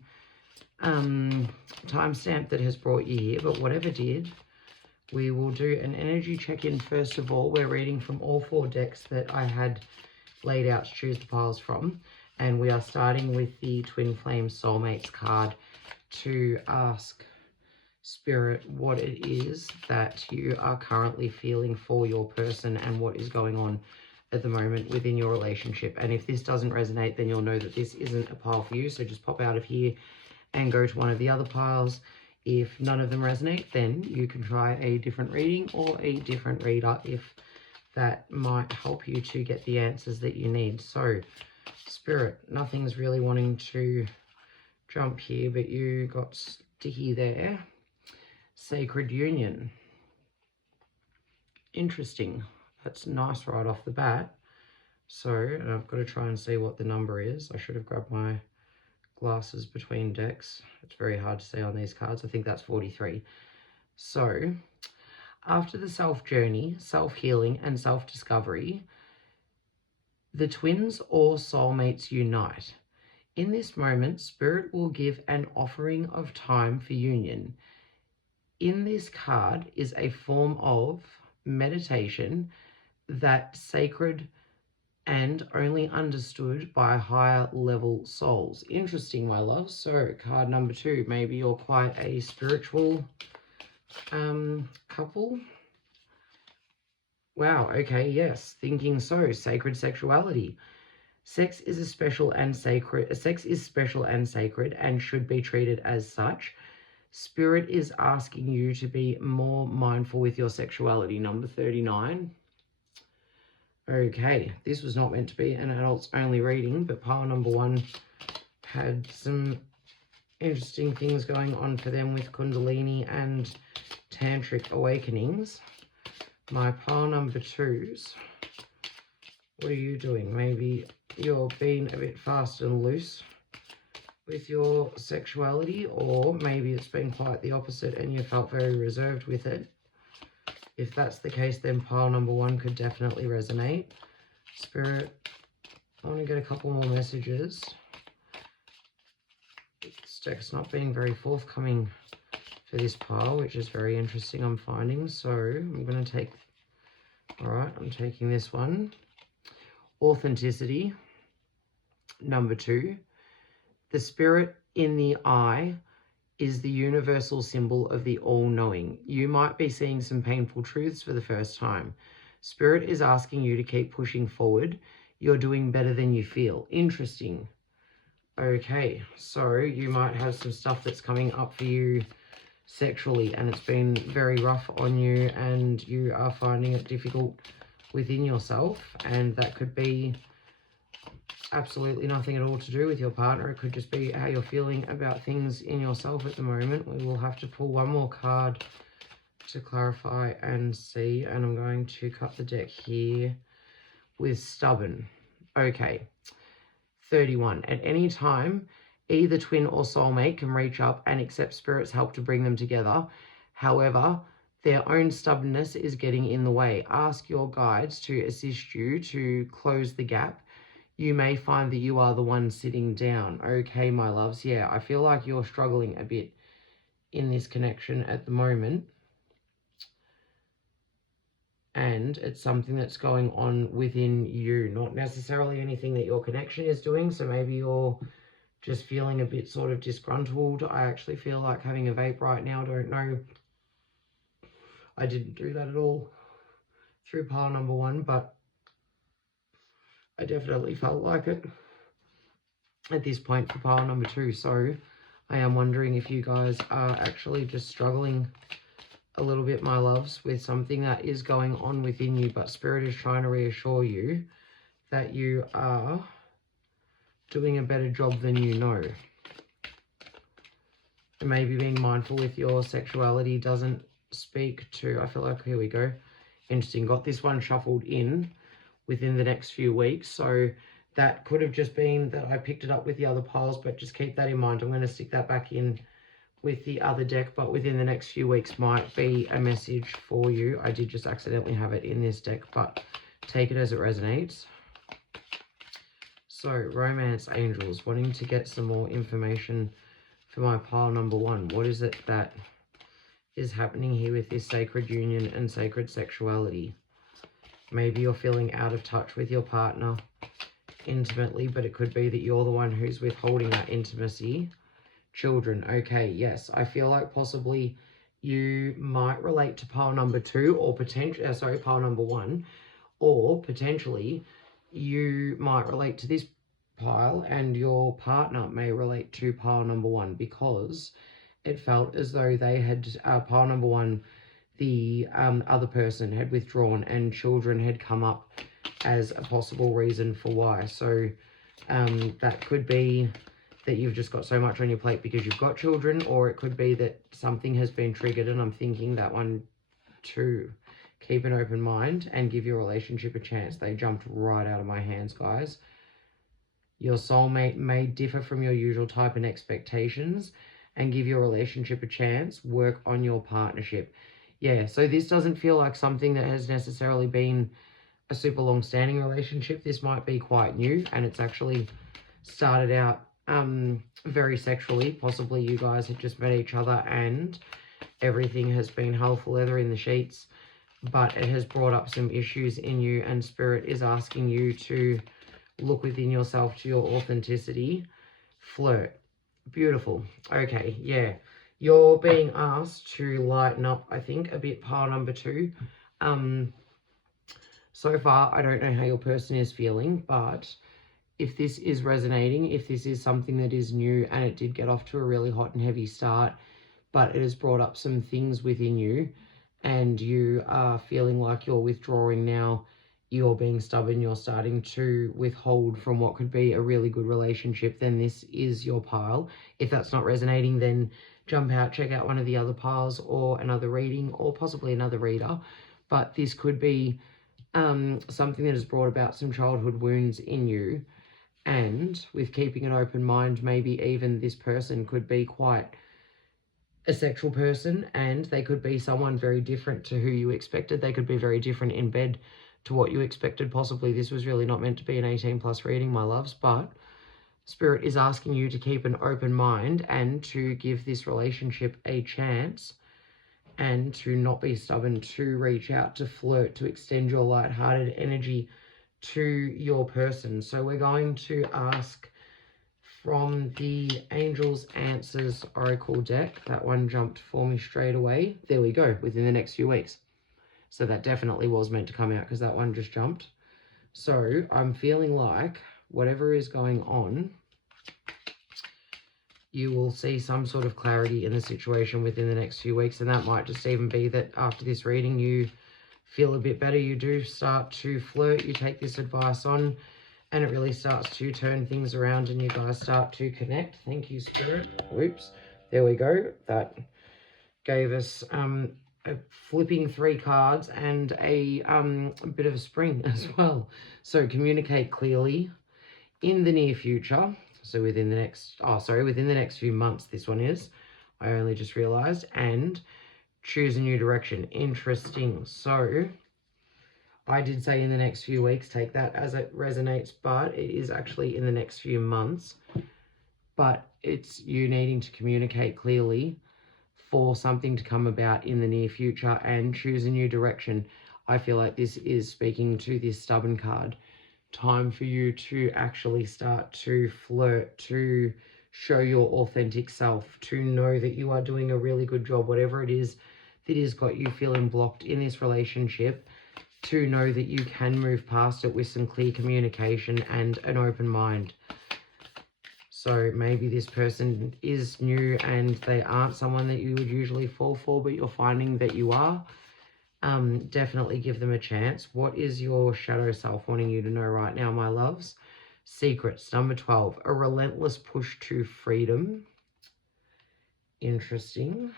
timestamp that has brought you here, but whatever did, we will do an energy check-in first of all. We're reading from all four decks that I had laid out to choose the piles from, and we are starting with the Twin Flame Soulmates card to ask Spirit what it is that you are currently feeling for your person and what is going on at the moment within your relationship. And if this doesn't resonate, then you'll know that this isn't a pile for you. So just pop out of here and go to one of the other piles. If none of them resonate, then you can try a different reading or a different reader if that might help you to get the answers that you need. So Spirit, nothing's really wanting to jump here, but you got sticky there. Sacred Union. Interesting. That's nice right off the bat. So, and I've got to try and see what the number is. I should have grabbed my glasses between decks. It's very hard to see on these cards. I think that's 43. So, after the self-journey, self-healing, and self-discovery, the twins or soulmates unite. In this moment, Spirit will give an offering of time for union. In this card is a form of meditation that sacred and only understood by higher level souls. Interesting, my love. So card number 2, maybe you're quite a spiritual couple. Wow, okay, yes, thinking so. Sacred sexuality. Sex is special and sacred and should be treated as such. Spirit is asking you to be more mindful with your sexuality. Number 39. Okay, this was not meant to be an adults only reading, but pile number 1 had some interesting things going on for them with Kundalini and Tantric awakenings. My pile number 2s, what are you doing? Maybe you're being a bit fast and loose with your sexuality, or maybe it's been quite the opposite and you felt very reserved with it. If that's the case, then pile number 1 could definitely resonate. Spirit, I want to get a couple more messages. This deck's not being very forthcoming for this pile, which is very interesting, I'm finding. So I'm going to take, alright, I'm taking this one. Authenticity, number 2. The spirit in the eye is the universal symbol of the all-knowing. You might be seeing some painful truths for the first time. Spirit is asking you to keep pushing forward. You're doing better than you feel. Interesting. Okay, so you might have some stuff that's coming up for you sexually, and it's been very rough on you, and you are finding it difficult within yourself, and that could be absolutely nothing at all to do with your partner. It could just be how you're feeling about things in yourself at the moment. We will have to pull one more card to clarify and see, and I'm going to cut the deck here with stubborn. Okay, 31. At any time, either twin or soulmate can reach up and accept Spirit's help to bring them together. However, their own stubbornness is getting in the way. Ask your guides to assist you to close the gap. You may find that you are the one sitting down. Okay, my loves. Yeah, I feel like you're struggling a bit in this connection at the moment. And it's something that's going on within you, not necessarily anything that your connection is doing. So maybe you're just feeling a bit sort of disgruntled. I actually feel like having a vape right now. Don't know. I didn't do that at all through pile number 1, but I definitely felt like it at this point for pile number 2. So I am wondering if you guys are actually just struggling a little bit, my loves, with something that is going on within you, but Spirit is trying to reassure you that you are doing a better job than you know. And maybe being mindful with your sexuality doesn't speak to, I feel like, here we go. Interesting, got this one shuffled in within the next few weeks. So that could have just been that I picked it up with the other piles, but just keep that in mind. I'm going to stick that back in with the other deck, but within the next few weeks might be a message for you. I did just accidentally have it in this deck, but take it as it resonates. So, romance angels, wanting to get some more information for my pile number 1. What is it that is happening here with this sacred union and sacred sexuality? Maybe you're feeling out of touch with your partner intimately, but it could be that you're the one who's withholding that intimacy. Children, okay, yes. I feel like possibly you might relate to pile number 2 or potentially, pile number 1, or potentially you might relate to this pile and your partner may relate to pile number 1, because it felt as though they had, pile number 1, the other person had withdrawn and children had come up as a possible reason for why. So that could be that you've just got so much on your plate because you've got children, or it could be that something has been triggered, and I'm thinking that one too. Keep an open mind and give your relationship a chance. They jumped right out of my hands, guys. Your soulmate may differ from your usual type and expectations, and give your relationship a chance. Work on your partnership. Yeah, so this doesn't feel like something that has necessarily been a super long-standing relationship. This might be quite new, and it's actually started out very sexually. Possibly you guys had just met each other and everything has been hell for leather in the sheets, but it has brought up some issues in you, and Spirit is asking you to look within yourself to your authenticity. Flirt. Beautiful. Okay, yeah. You're being asked to lighten up, I think, a bit, pile number 2. So far, I don't know how your person is feeling, but if this is resonating, if this is something that is new and it did get off to a really hot and heavy start, but it has brought up some things within you and you are feeling like you're withdrawing now, you're being stubborn, you're starting to withhold from what could be a really good relationship, then this is your pile. If that's not resonating, then jump out, check out one of the other piles or another reading or possibly another reader. But this could be something that has brought about some childhood wounds in you. And with keeping an open mind, maybe even this person could be quite a sexual person, and they could be someone very different to who you expected. They could be very different in bed to what you expected. Possibly this was really not meant to be an 18+ reading, my loves, but Spirit is asking you to keep an open mind and to give this relationship a chance and to not be stubborn, to reach out, to flirt, to extend your lighthearted energy to your person. So we're going to ask from the Angels Answers Oracle deck. That one jumped for me straight away. There we go, within the next few weeks. So that definitely was meant to come out because that one just jumped. So I'm feeling like whatever is going on, you will see some sort of clarity in the situation within the next few weeks. And that might just even be that after this reading, you feel a bit better. You do start to flirt. You take this advice on and it really starts to turn things around and you guys start to connect. Thank you, Spirit. Whoops. There we go. That gave us a flipping 3 cards and a bit of a spring as well. So communicate clearly in the near future. So within the next few months, this one is. I only just realized. And choose a new direction. Interesting. So I did say in the next few weeks, take that as it resonates, but it is actually in the next few months. But it's you needing to communicate clearly for something to come about in the near future and choose a new direction. I feel like this is speaking to this stubborn card. Time for you to actually start to flirt, to show your authentic self, to know that you are doing a really good job, whatever it is that has got you feeling blocked in this relationship, to know that you can move past it with some clear communication and an open mind. So maybe this person is new and they aren't someone that you would usually fall for, but you're finding that you are. Definitely give them a chance. What is your shadow self wanting you to know right now, my loves? Secrets, number 12. A relentless push to freedom. Interesting.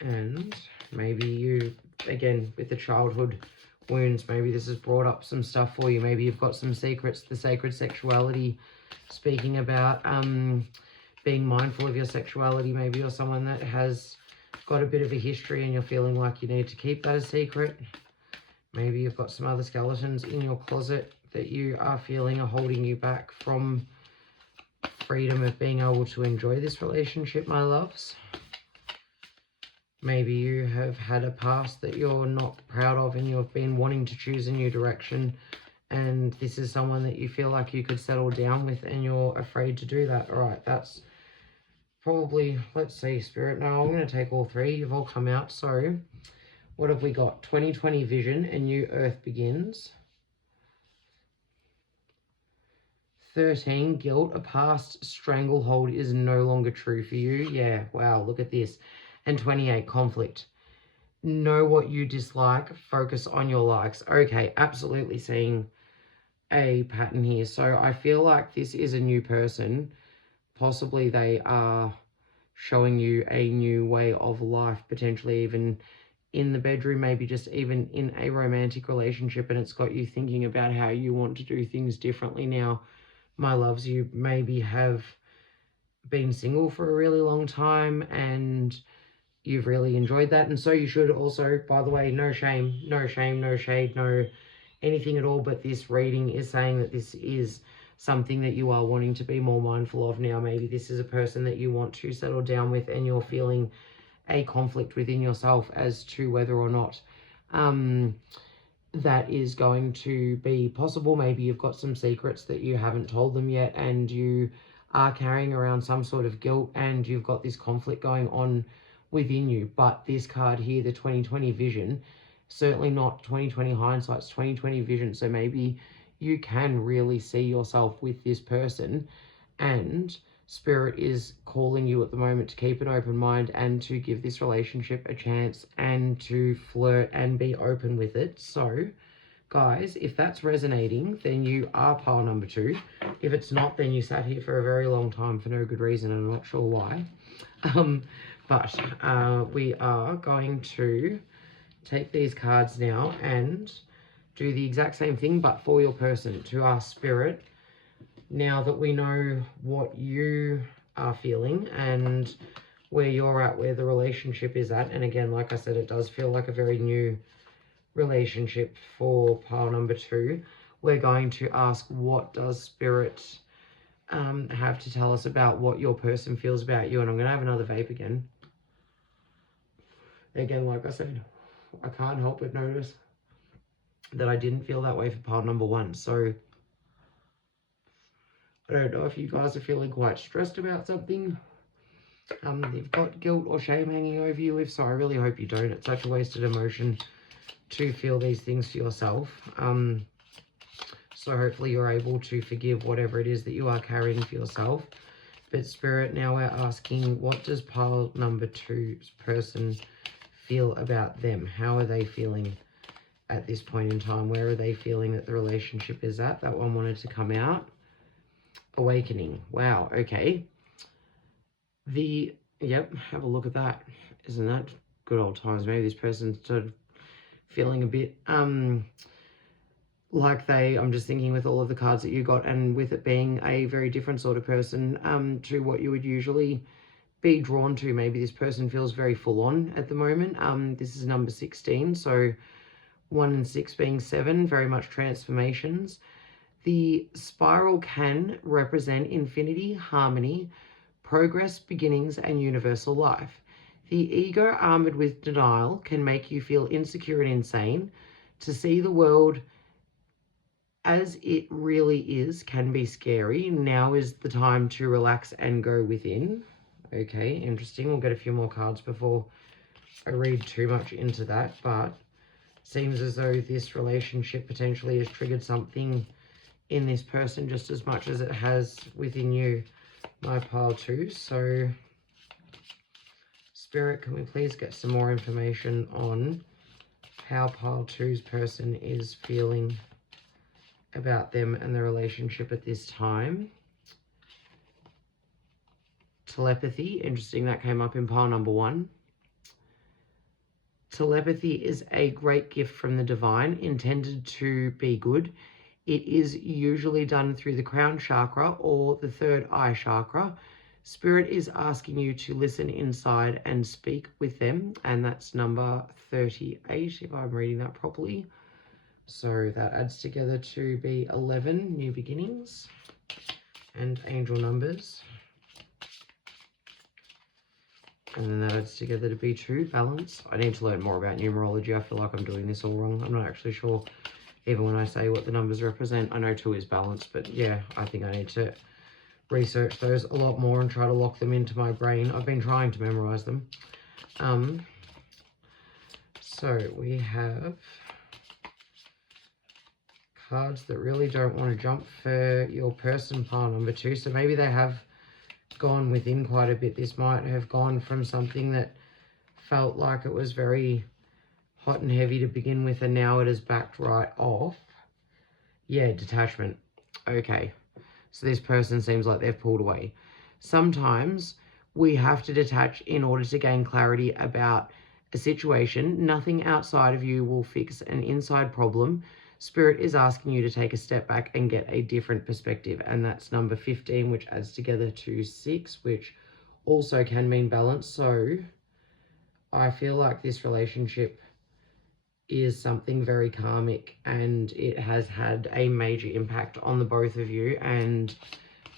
And maybe you, again, with the childhood wounds, maybe this has brought up some stuff for you. Maybe you've got some secrets, the sacred sexuality, speaking about being mindful of your sexuality. Maybe you're someone that has got a bit of a history and you're feeling like you need to keep that a secret. Maybe you've got some other skeletons in your closet that you are feeling are holding you back from freedom of being able to enjoy this relationship, my loves. Maybe you have had a past that you're not proud of and you've been wanting to choose a new direction, and this is someone that you feel like you could settle down with and you're afraid to do that. All right, that's probably, let's see, Spirit. Now I'm going to take all 3. You've all come out. So what have we got? 2020 vision, a new earth begins. 13, guilt, a past stranglehold is no longer true for you. Yeah, wow, look at this. And 28, conflict. Know what you dislike, focus on your likes. Okay, absolutely seeing a pattern here. So I feel like this is a new person. Possibly they are showing you a new way of life, potentially even in the bedroom, maybe just even in a romantic relationship, and it's got you thinking about how you want to do things differently now. My loves, you maybe have been single for a really long time and you've really enjoyed that, and so you should also. By the way, no shame, no shame, no shade, no anything at all, but this reading is saying that this is something that you are wanting to be more mindful of now. Maybe this is a person that you want to settle down with and you're feeling a conflict within yourself as to whether or not that is going to be possible. Maybe you've got some secrets that you haven't told them yet and you are carrying around some sort of guilt and you've got this conflict going on within you. But this card here, the 2020 vision, certainly not 2020 hindsight, it's 2020 vision. So maybe you can really see yourself with this person, and Spirit is calling you at the moment to keep an open mind and to give this relationship a chance and to flirt and be open with it. So, guys, if that's resonating, then you are pile number 2. If it's not, then you sat here for a very long time for no good reason, and I'm not sure why. But we are going to take these cards now and do the exact same thing, but for your person, to ask Spirit, now that we know what you are feeling and where you're at, where the relationship is at. And again, like I said, it does feel like a very new relationship for pile number 2. We're going to ask, what does Spirit have to tell us about what your person feels about you? And I'm going to have another vape again. Again, like I said, I can't help but notice that I didn't feel that way for pile number 1. So I don't know if you guys are feeling quite stressed about something. You've got guilt or shame hanging over you. If so, I really hope you don't. It's such a wasted emotion to feel these things for yourself. So hopefully you're able to forgive whatever it is that you are carrying for yourself. But Spirit, now we're asking, what does pile number 2's person feel about them? How are they feeling at this point in time? Where are they feeling that the relationship is at? That one wanted to come out. Awakening. Wow, okay. Yep, have a look at that. Isn't that good old times? Maybe this person's sort of feeling a bit like I'm just thinking with all of the cards that you got, and with it being a very different sort of person to what you would usually be drawn to. Maybe this person feels very full on at the moment. This is number 16, so 1 and 6 being 7, very much transformations. The spiral can represent infinity, harmony, progress, beginnings, and universal life. The ego armored with denial can make you feel insecure and insane. To see the world as it really is can be scary. Now is the time to relax and go within. Okay, interesting. We'll get a few more cards before I read too much into that, but seems as though this relationship potentially has triggered something in this person just as much as it has within you, my pile 2. So Spirit, can we please get some more information on how pile 2's person is feeling about them and the relationship at this time? Telepathy, interesting, that came up in pile number 1. Telepathy is a great gift from the divine, intended to be good. It is usually done through the crown chakra or the third eye chakra. Spirit is asking you to listen inside and speak with them, and that's number 38, if I'm reading that properly. So that adds together to be 11, new beginnings, and angel numbers. And then that adds together to be 2, balance. I need to learn more about numerology. I feel like I'm doing this all wrong. I'm not actually sure. Even when I say what the numbers represent, I know 2 is balance, but yeah, I think I need to research those a lot more and try to lock them into my brain. I've been trying to memorize them. So we have cards that really don't want to jump for your person, pile number 2. So maybe they have gone within quite a bit. This might have gone from something that felt like it was very hot and heavy to begin with, and now it is backed right off. Yeah, detachment. Okay, so this person seems like they've pulled away. Sometimes We have to detach in order to gain clarity about a situation. Nothing outside of you will fix an inside problem. Spirit is asking you to take a step back and get a different perspective. And that's number 15, which adds together to 6, which also can mean balance. So I feel like this relationship is something very karmic, and it has had a major impact on the both of you, and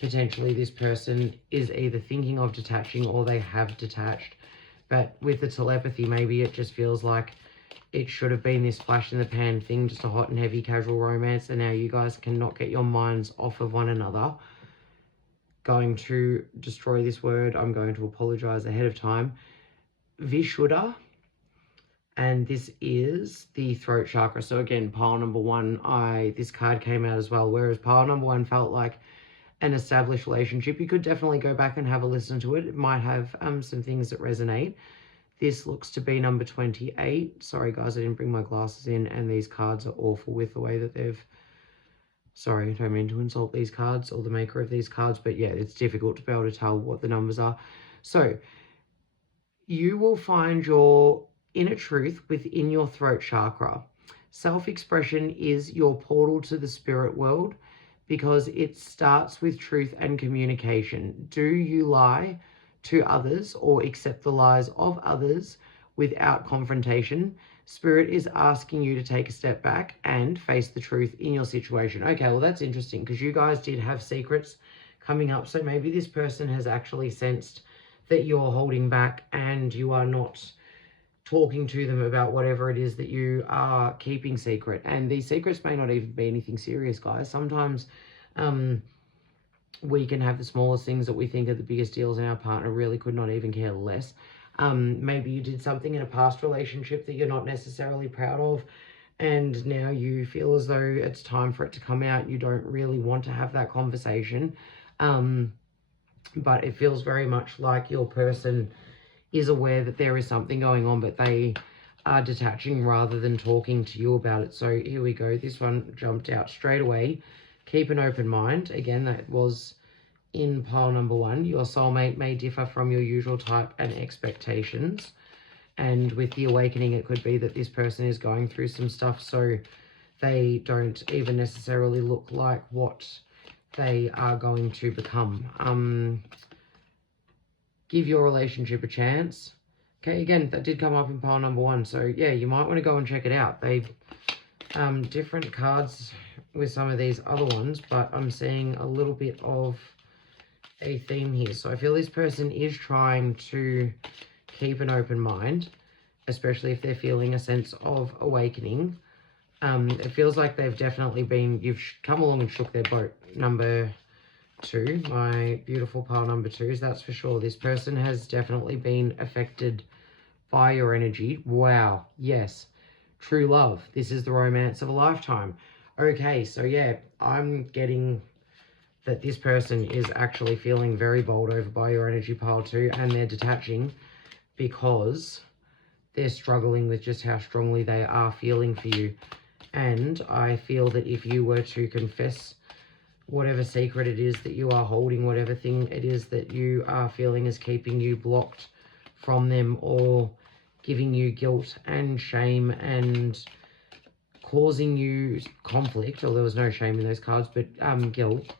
potentially this person is either thinking of detaching or they have detached. But with the telepathy, maybe it just feels like it should have been this flash in the pan thing, just a hot and heavy casual romance, and now you guys cannot get your minds off of one another. Going to destroy this word. I'm going to apologize ahead of time. Vishuddha. And this is the throat chakra. So again, pile number 1, this card came out as well, whereas pile number 1 felt like an established relationship. You could definitely go back and have a listen to it. It might have some things that resonate. This looks to be number 28. Sorry guys, I didn't bring my glasses in, and these cards are awful with the way that they've... Sorry, I don't mean to insult these cards or the maker of these cards, but yeah, it's difficult to be able to tell what the numbers are. So you will find your inner truth within your throat chakra. Self-expression is your portal to the spirit world because it starts with truth and communication. Do you lie to others or accept the lies of others without confrontation? Spirit is asking you to take a step back and face the truth in your situation. Okay, well, that's interesting because you guys did have secrets coming up. So maybe this person has actually sensed that you're holding back and you are not talking to them about whatever it is that you are keeping secret. And these secrets may not even be anything serious, guys. Sometimes we can have the smallest things that we think are the biggest deals, and our partner really could not even care less. Maybe you did something in a past relationship that you're not necessarily proud of, and now you feel as though it's time for it to come out. You don't really want to have that conversation. But it feels very much like your person is aware that there is something going on, but they are detaching rather than talking to you about it. So here we go. This one jumped out straight away. Keep an open mind. Again, that was in pile number 1. Your soulmate may differ from your usual type and expectations. And with the awakening, it could be that this person is going through some stuff, so they don't even necessarily look like what they are going to become. Give your relationship a chance. Okay, again, that did come up in pile number 1. So yeah, you might want to go and check it out. They've different cards with some of these other ones, but I'm seeing a little bit of a theme here. So I feel this person is trying to keep an open mind, especially if they're feeling a sense of awakening. It feels like they've definitely been... You've come along and shook their boat. Number 2, my beautiful pile number 2s, that's for sure. This person has definitely been affected by your energy. Wow, yes. True love. This is the romance of a lifetime. Okay, so yeah, I'm getting that this person is actually feeling very bowled over by your energy, pile 2, and they're detaching because they're struggling with just how strongly they are feeling for you. And I feel that if you were to confess whatever secret it is that you are holding, whatever thing it is that you are feeling is keeping you blocked from them or giving you guilt and shame and causing you conflict, or there was no shame in those cards, but guilt,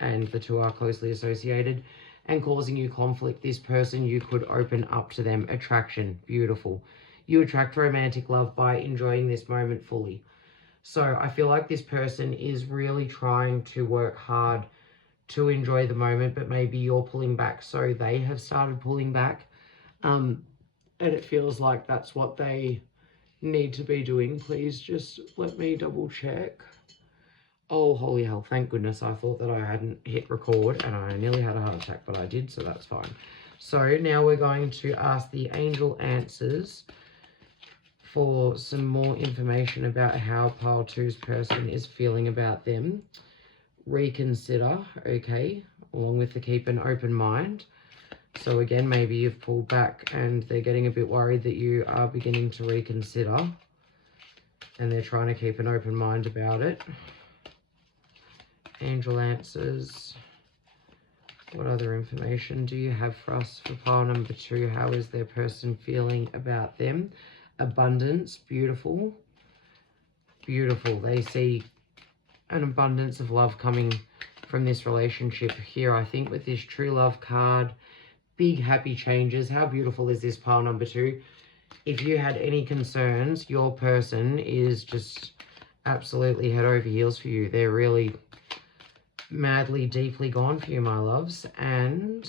and the two are closely associated, and causing you conflict, this person, you could open up to them. Attraction, beautiful. You attract romantic love by enjoying this moment fully. So I feel like this person is really trying to work hard to enjoy the moment, but maybe you're pulling back, so they have started pulling back. And it feels like that's what they need to be doing. Please just let me double check. Oh, holy hell, thank goodness. I thought that I hadn't hit record and I nearly had a heart attack, but I did, so that's fine. So now we're going to ask the angel answers for some more information about how pile 2's person is feeling about them. Reconsider, okay, along with the keep an open mind. So again, maybe you've pulled back and they're getting a bit worried that you are beginning to reconsider and they're trying to keep an open mind about it. Angel answers. What other information do you have for us for pile number 2? How is their person feeling about them? Abundance, beautiful. Beautiful. They see an abundance of love coming from this relationship here, I think, with this true love card. Big happy changes. How beautiful is this pile number 2? If you had any concerns, your person is just absolutely head over heels for you. They're really madly, deeply gone for you, my loves. And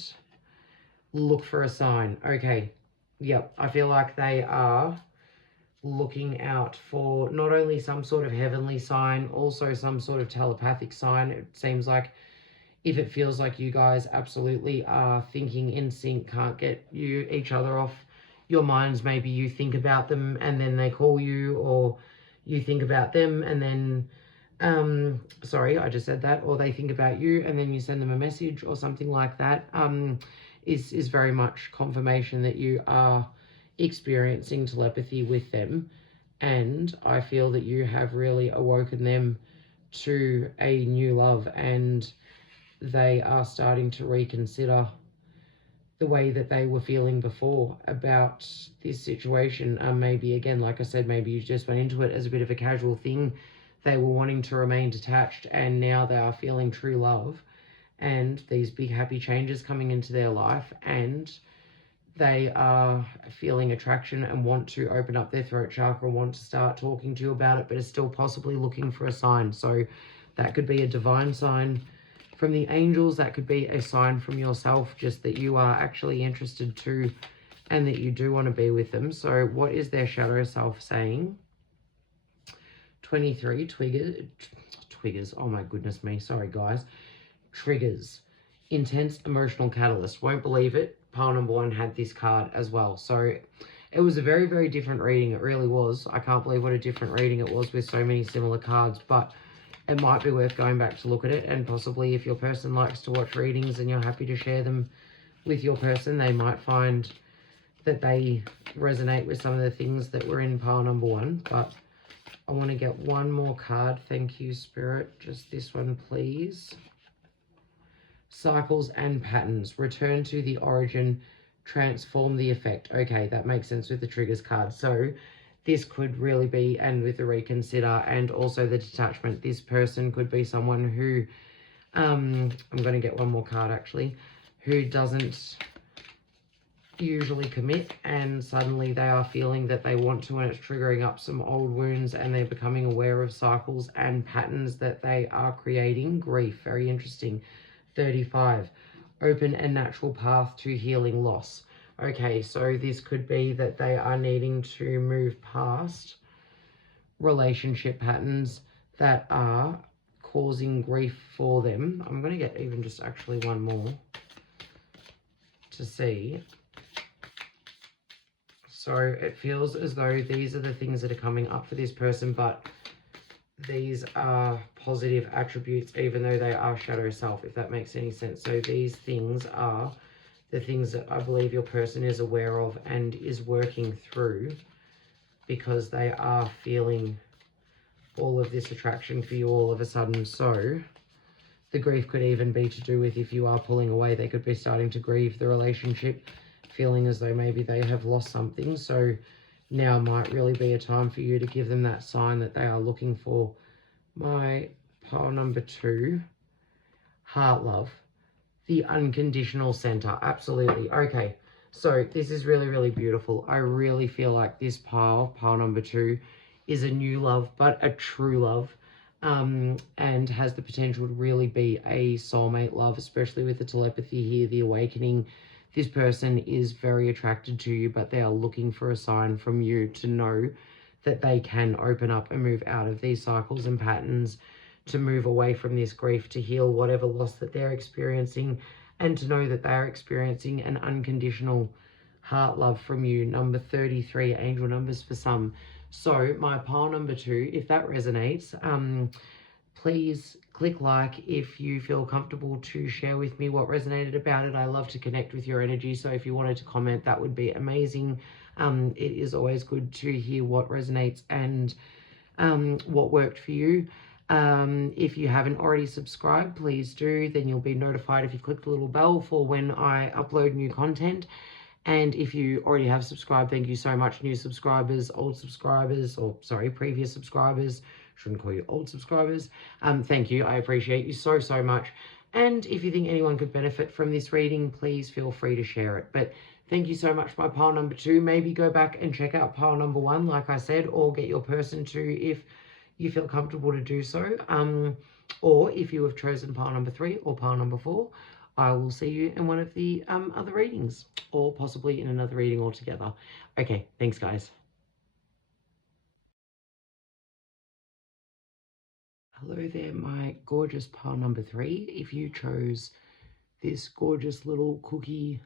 look for a sign. Okay. Yep. I feel like they are looking out for not only some sort of heavenly sign, also some sort of telepathic sign. It seems like if it feels like you guys absolutely are thinking in sync, can't get each other off your minds. Maybe you think about them and then they call you, or you think about them and then sorry, I just said that, or they think about you and then you send them a message or something like that. Is very much confirmation that you are experiencing telepathy with them, and I feel that you have really awoken them to a new love, and they are starting to reconsider the way that they were feeling before about this situation. Maybe, again, like I said, maybe you just went into it as a bit of a casual thing. They were wanting to remain detached, and now they are feeling true love and these big happy changes coming into their life, and they are feeling attraction and want to open up their throat chakra, want to start talking to you about it, but are still possibly looking for a sign. So that could be a divine sign from the angels. That could be a sign from yourself, just that you are actually interested too, and that you do want to be with them. So what is their shadow self saying? 23, triggers. Oh my goodness me. Sorry, guys. Triggers. Intense emotional catalyst. Won't believe it. Pile number 1 had this card as well. So it was a very, very different reading. It really was. I can't believe what a different reading it was with so many similar cards. But it might be worth going back to look at it. And possibly if your person likes to watch readings and you're happy to share them with your person, they might find that they resonate with some of the things that were in pile number 1. But I want to get one more card. Thank you, Spirit. Just this one, please. Cycles and patterns. Return to the origin. Transform the effect. Okay, that makes sense with the triggers card. So this could really be, and with the reconsider and also the detachment, this person could be someone who, I'm going to get one more card actually, who doesn't usually commit, and suddenly they are feeling that they want to, and it's triggering up some old wounds, and they're becoming aware of cycles and patterns that they are creating. Grief, very interesting. 35, open and natural path to healing loss. Okay, so this could be that they are needing to move past relationship patterns that are causing grief for them. I'm going to get even just actually one more to see. So it feels as though these are the things that are coming up for this person, but these are positive attributes, even though they are shadow self, if that makes any sense. So these things are the things that I believe your person is aware of and is working through, because they are feeling all of this attraction for you all of a sudden. So the grief could even be to do with, if you are pulling away, they could be starting to grieve the relationship, feeling as though maybe they have lost something. So now might really be a time for you to give them that sign that they are looking for. My pile number 2, heart love, the unconditional center. Absolutely. Okay, so this is really, really beautiful. I really feel like this pile number 2, is a new love, but a true love, and has the potential to really be a soulmate love, especially with the telepathy here, the awakening. This person is very attracted to you, but they are looking for a sign from you to know that they can open up and move out of these cycles and patterns, to move away from this grief, to heal whatever loss that they're experiencing, and to know that they are experiencing an unconditional heart love from you. Number 33, angel numbers for some. So my pile number 2, if that resonates, please click like if you feel comfortable to share with me what resonated about it. I love to connect with your energy, so if you wanted to comment, that would be amazing. It is always good to hear what resonates and what worked for you. If you haven't already subscribed, please do. Then you'll be notified if you click the little bell for when I upload new content. And if you already have subscribed, thank you so much, new subscribers, old subscribers, or sorry, previous subscribers. Shouldn't call you old subscribers. Thank you. I appreciate you so, so much. And if you think anyone could benefit from this reading, please feel free to share it. But thank you so much, my pile number 2. Maybe go back and check out pile number 1, like I said, or get your person to if you feel comfortable to do so. Or if you have chosen pile number 3 or pile number 4, I will see you in one of the other readings, or possibly in another reading altogether. Okay, thanks, guys. Hello there, my gorgeous pile number 3. If you chose this gorgeous little cookie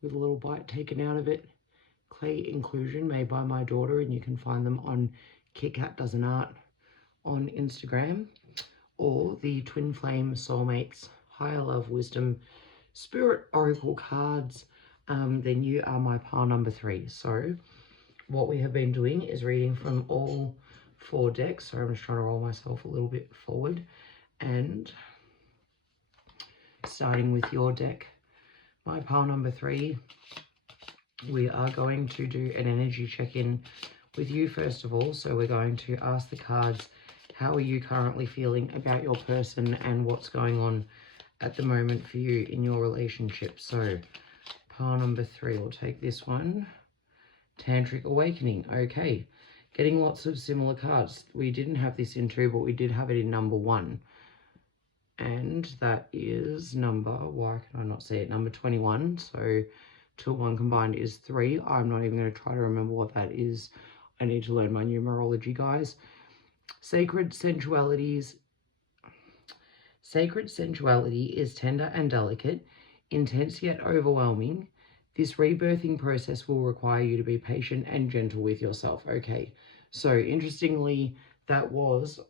with a little bite taken out of it, clay inclusion made by my daughter, and you can find them on Kit Kat Does an Art on Instagram, or the Twin Flame Soulmates Higher Love Wisdom Spirit Oracle cards, then you are my pile number 3. So what we have been doing is reading from all 4 decks. So I'm just trying to roll myself a little bit forward, and starting with your deck, my pile number 3, we are going to do an energy check-in with you first of all. So we're going to ask the cards, how are you currently feeling about your person and what's going on at the moment for you in your relationship. So pile number 3, we'll take this one. Tantric Awakening. Okay, getting lots of similar cards. We didn't have this in 2, but we did have it in number 1. And that is number, why can I not see it? Number 21. So 2 and 1 combined is 3. I'm not even going to try to remember what that is. I need to learn my numerology, guys. Sacred sensuality is tender and delicate, intense yet overwhelming. This rebirthing process will require you to be patient and gentle with yourself. Okay, so interestingly, that was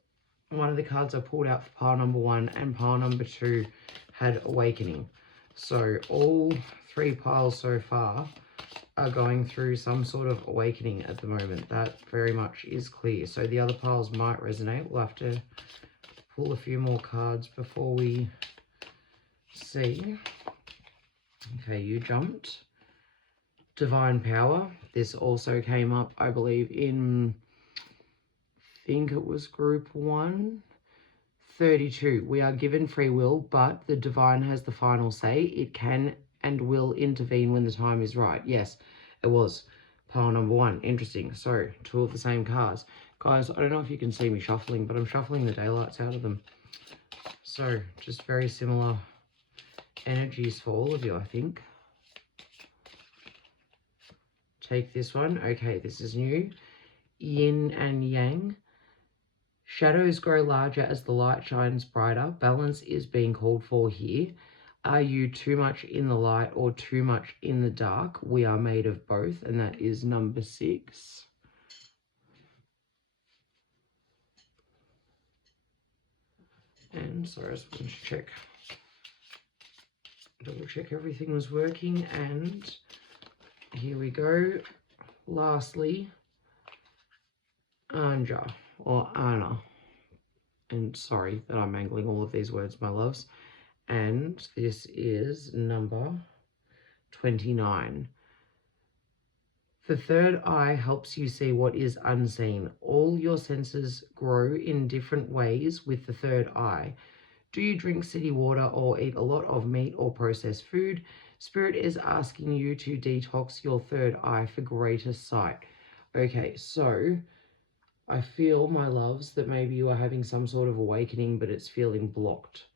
one of the cards I pulled out for pile number 1, and pile number 2 had Awakening. So all 3 piles so far are going through some sort of awakening at the moment. That very much is clear. So the other piles might resonate. We'll have to pull a few more cards before we see. Okay, you jumped. Divine Power. This also came up, I believe, in, I think it was group 1. 32. We are given free will, but the divine has the final say. It can and will intervene when the time is right. Yes, it was pile number 1. Interesting. So 2 of the same cards. Guys, I don't know if you can see me shuffling, but I'm shuffling the daylights out of them. So just very similar energies for all of you, I think. Take this one. Okay, this is new. Yin and Yang. Shadows grow larger as the light shines brighter. Balance is being called for here. Are you too much in the light or too much in the dark? We are made of both, and that is number 6. And sorry, I just wanted to check, double check everything was working, and here we go. Lastly, Anja or Anna, and sorry that I'm mangling all of these words, my loves. And this is number 29. The third eye helps you see what is unseen. All your senses grow in different ways with the third eye. Do you drink city water or eat a lot of meat or processed food? Spirit is asking you to detox your third eye for greater sight. Okay, so I feel, my loves, that maybe you are having some sort of awakening, but it's feeling blocked.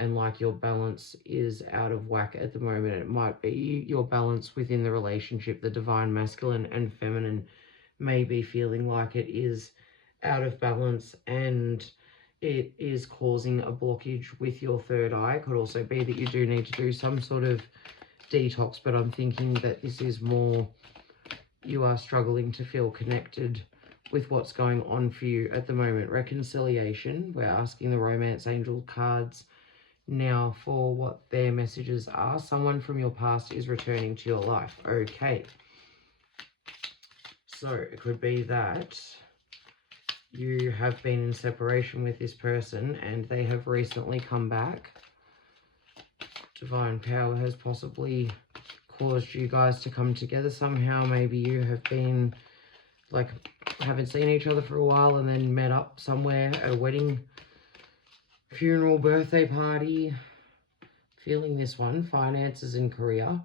And like your balance is out of whack at the moment. It might be your balance within the relationship, the divine masculine and feminine may be feeling like it is out of balance, and it is causing a blockage with your third eye. It could also be that you do need to do some sort of detox, but I'm thinking that this is more you are struggling to feel connected with what's going on for you at the moment. Reconciliation. We're asking the romance angel cards now for what their messages are. Someone from your past is returning to your life. Okay. So it could be that You have been in separation with this person and they have recently come back. Divine power has possibly caused you guys to come together somehow. Maybe you have been, like, haven't seen each other for a while and then met up somewhere at a wedding, funeral, birthday party. Feeling this one, finances and career.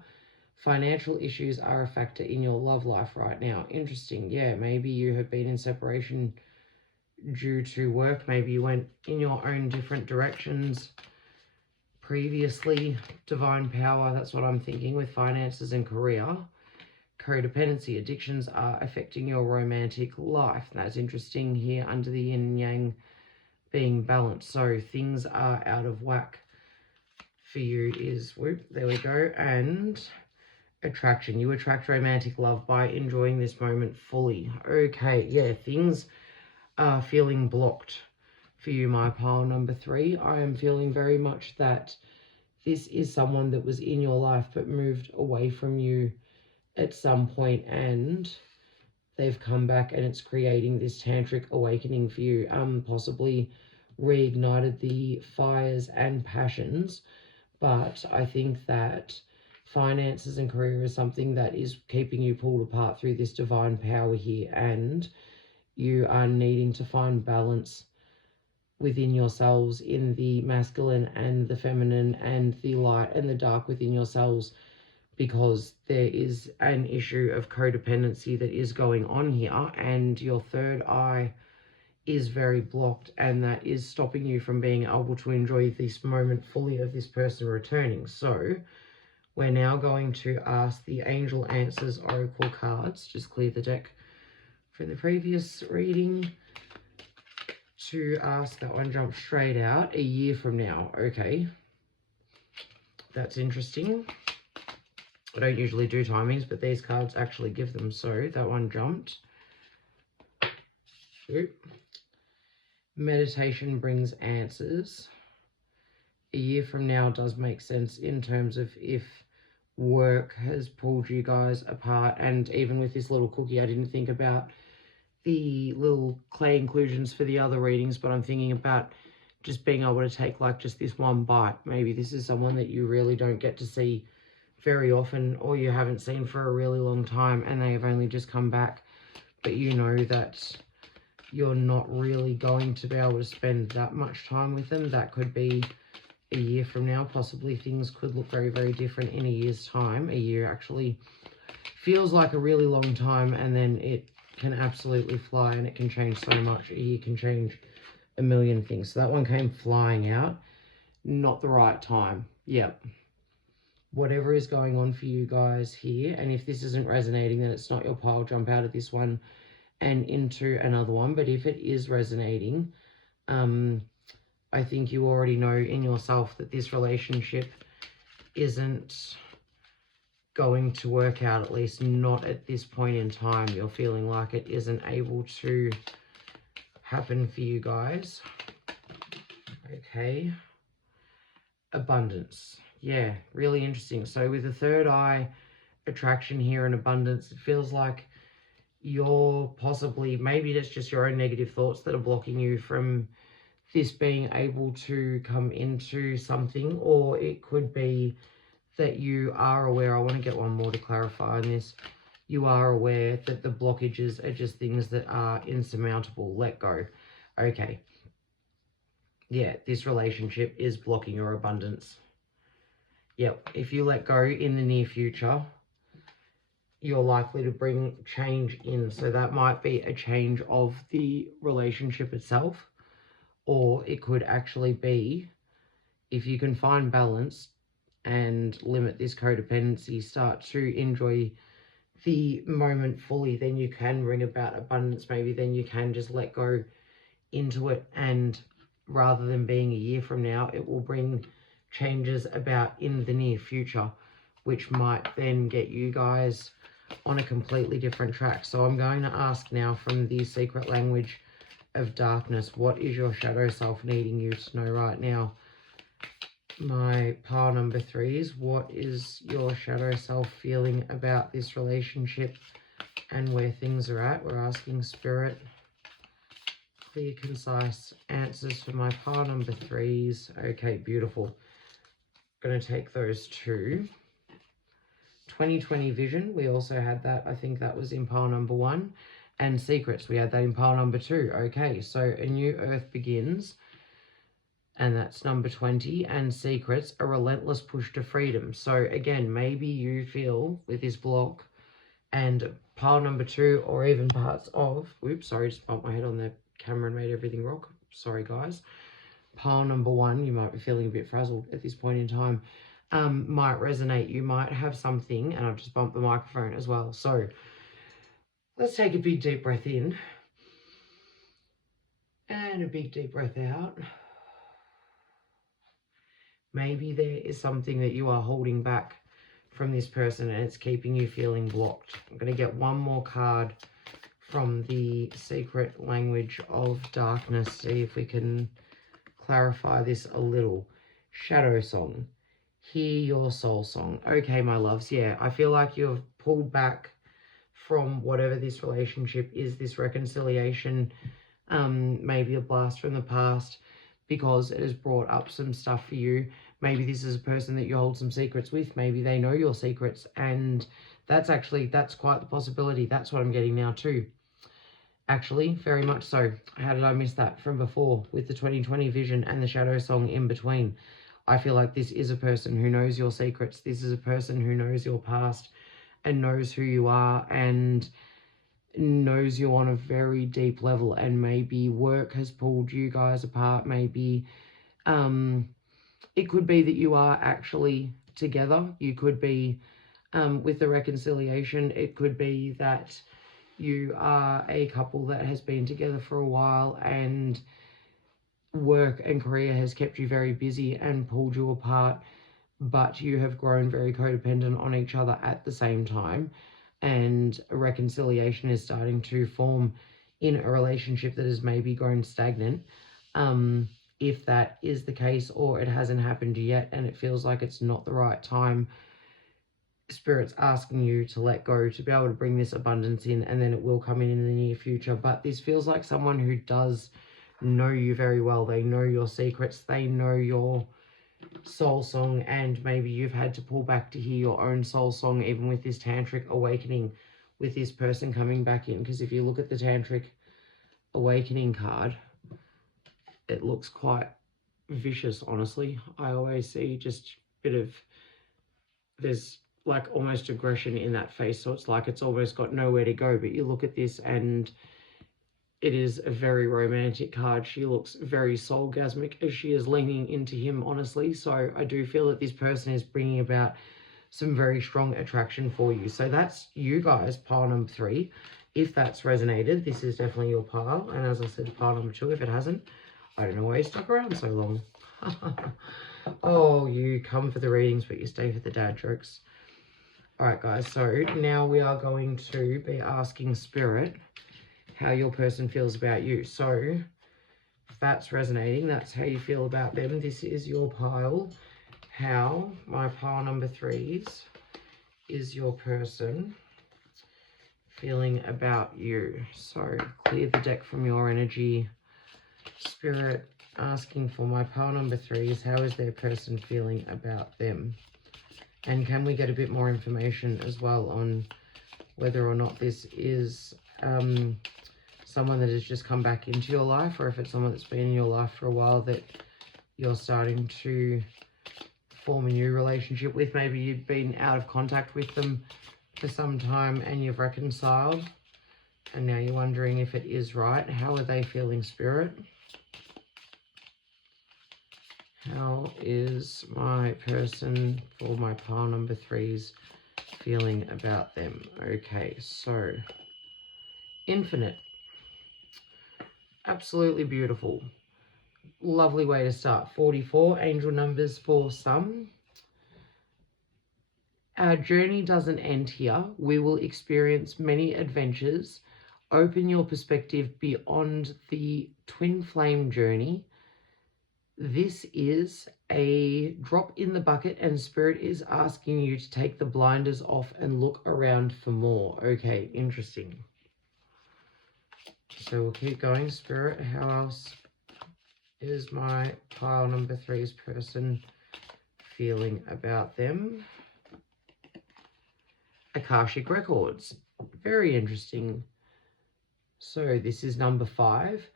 Financial issues are a factor in your love life right now. Interesting. Yeah, maybe you have been in separation due to work. Maybe you went in your own different directions previously. Divine power, that's what I'm thinking with finances and career. Codependency, addictions are affecting your romantic life. That's interesting here under the yin and yang being balanced. So things are out of whack for you is, whoop, there we go. And attraction, you attract romantic love by enjoying this moment fully. Okay, yeah, things are feeling blocked for you, my pile number 3. I am feeling very much that this is someone that was in your life but moved away from you at some point, and they've come back and it's creating this tantric awakening for you. Possibly reignited the fires and passions, but I think that finances and career is something that is keeping you pulled apart through this divine power here, and you are needing to find balance within yourselves in the masculine and the feminine and the light and the dark within yourselves, because there is an issue of codependency that is going on here, and your third eye is very blocked, and that is stopping you from being able to enjoy this moment fully of this person returning. So we're now going to ask the Angel Answers Oracle cards, just clear the deck from the previous reading, to ask that one jump straight out. A year from now. Okay, that's interesting. I don't usually do timings, but these cards actually give them, so that one jumped. Oop. Meditation brings answers. A year from now does make sense in terms of if work has pulled you guys apart. And even with this little cookie, I didn't think about the little clay inclusions for the other readings, but I'm thinking about just being able to take like just this one bite. Maybe this is someone that you really don't get to see very often, or you haven't seen for a really long time, and they have only just come back, but you know that you're not really going to be able to spend that much time with them. That could be a year from now. Possibly things could look very, very different in a year's time. A year actually feels like a really long time, and then it can absolutely fly, and it can change so much. A year can change a million things. So that one came flying out. Not the right time. Yep. Whatever is going on for you guys here, and if this isn't resonating, then it's not your pile. Jump out of this one and into another one. But if it is resonating, I think you already know in yourself that this relationship isn't going to work out, at least not at this point in time. You're feeling like it isn't able to happen for you guys. Okay. Abundance. Yeah, really interesting. So with the third eye attraction here and abundance, it feels like you're possibly, maybe that's just your own negative thoughts that are blocking you from this being able to come into something, or it could be that you are aware. I want to get one more to clarify on this. You are aware that the blockages are just things that are insurmountable. Let go. Okay. Yeah, this relationship is blocking your abundance. Yep, if you let go in the near future, you're likely to bring change in. So that might be a change of the relationship itself, or it could actually be, if you can find balance and limit this codependency, start to enjoy the moment fully, then you can bring about abundance. Maybe then you can just let go into it, and rather than being a year from now, it will bring changes about in the near future, which might then get you guys on a completely different track. So I'm going to ask now from the secret language of darkness, what is your shadow self needing you to know right now? My pile number 3 is, what is your shadow self feeling about this relationship and where things are at? We're asking Spirit. clear, concise answers for my pile number 3s. Okay, beautiful. Going to take those two. 2020 vision, we also had that. I think that was in pile number 1. And secrets, we had that in pile number 2. Okay, so a new earth begins. And that's number 20. And secrets, a relentless push to freedom. So again, maybe you feel with this block and pile number 2, or even parts of, oops, sorry, just bumped my head on the camera and made everything rock. Sorry, guys. Pile number 1, you might be feeling a bit frazzled at this point in time, might resonate. You might have something, and I've just bumped the microphone as well. So let's take a big deep breath in and a big deep breath out. Maybe there is something that you are holding back from this person and it's keeping you feeling blocked. I'm going to get one more card from the secret language of darkness. See if we can clarify this a little. Shadow song. Hear your soul song. Okay, my loves. Yeah, I feel like you've pulled back from whatever this relationship is, this reconciliation, maybe a blast from the past, because it has brought up some stuff for you. Maybe this is a person that you hold some secrets with. Maybe they know your secrets, and that's quite the possibility. That's what I'm getting now too. Actually, very much so. How did I miss that from before with the 2020 vision and the shadow song in between? I feel like this is a person who knows your secrets. This is a person who knows your past and knows who you are and knows you on a very deep level. And maybe work has pulled you guys apart. Maybe it could be that you are actually together. You could be with the reconciliation. It could be that you are a couple that has been together for a while and work and career has kept you very busy and pulled you apart, but you have grown very codependent on each other at the same time, and a reconciliation is starting to form in a relationship that has maybe grown stagnant. If that is the case, or it hasn't happened yet and it feels like it's not the right time, Spirit's asking you to let go, to be able to bring this abundance in, and then it will come in the near future. But this feels like someone who does know you very well. They know your secrets. They know your soul song, and maybe you've had to pull back to hear your own soul song, even with this tantric awakening with this person coming back in. Because if you look at the tantric awakening card, it looks quite vicious, honestly. I always see just a bit of, there's like almost aggression in that face, so it's like it's almost got nowhere to go. But you look at this and it is a very romantic card. She looks very soulgasmic as she is leaning into him, honestly. So I do feel that this person is bringing about some very strong attraction for you. So that's you guys, pile number 3. If that's resonated, this is definitely your pile. And as I said, pile number 2, if it hasn't, I don't know why you stuck around so long. Oh, you come for the readings, but you stay for the dad jokes. All right, guys, so now we are going to be asking Spirit how your person feels about you. So if that's resonating, that's how you feel about them. This is your pile. How, my pile number 3s, is your person feeling about you? So clear the deck from your energy. Spirit asking for my pile number 3s, how is their person feeling about them? And can we get a bit more information as well on whether or not this is someone that has just come back into your life, or if it's someone that's been in your life for a while that you're starting to form a new relationship with. Maybe you've been out of contact with them for some time and you've reconciled, and now you're wondering if it is right. How are they feeling, Spirit? How is my person for my pile number 3s feeling about them? Okay, so infinite. Absolutely beautiful. Lovely way to start. 44, angel numbers for some. Our journey doesn't end here. We will experience many adventures. Open your perspective beyond the twin flame journey. This is a drop in the bucket, and Spirit is asking you to take the blinders off and look around for more. Okay, interesting. So we'll keep going, Spirit. How else is my pile number 3's person feeling about them? Akashic Records. Very interesting. So this is number 5.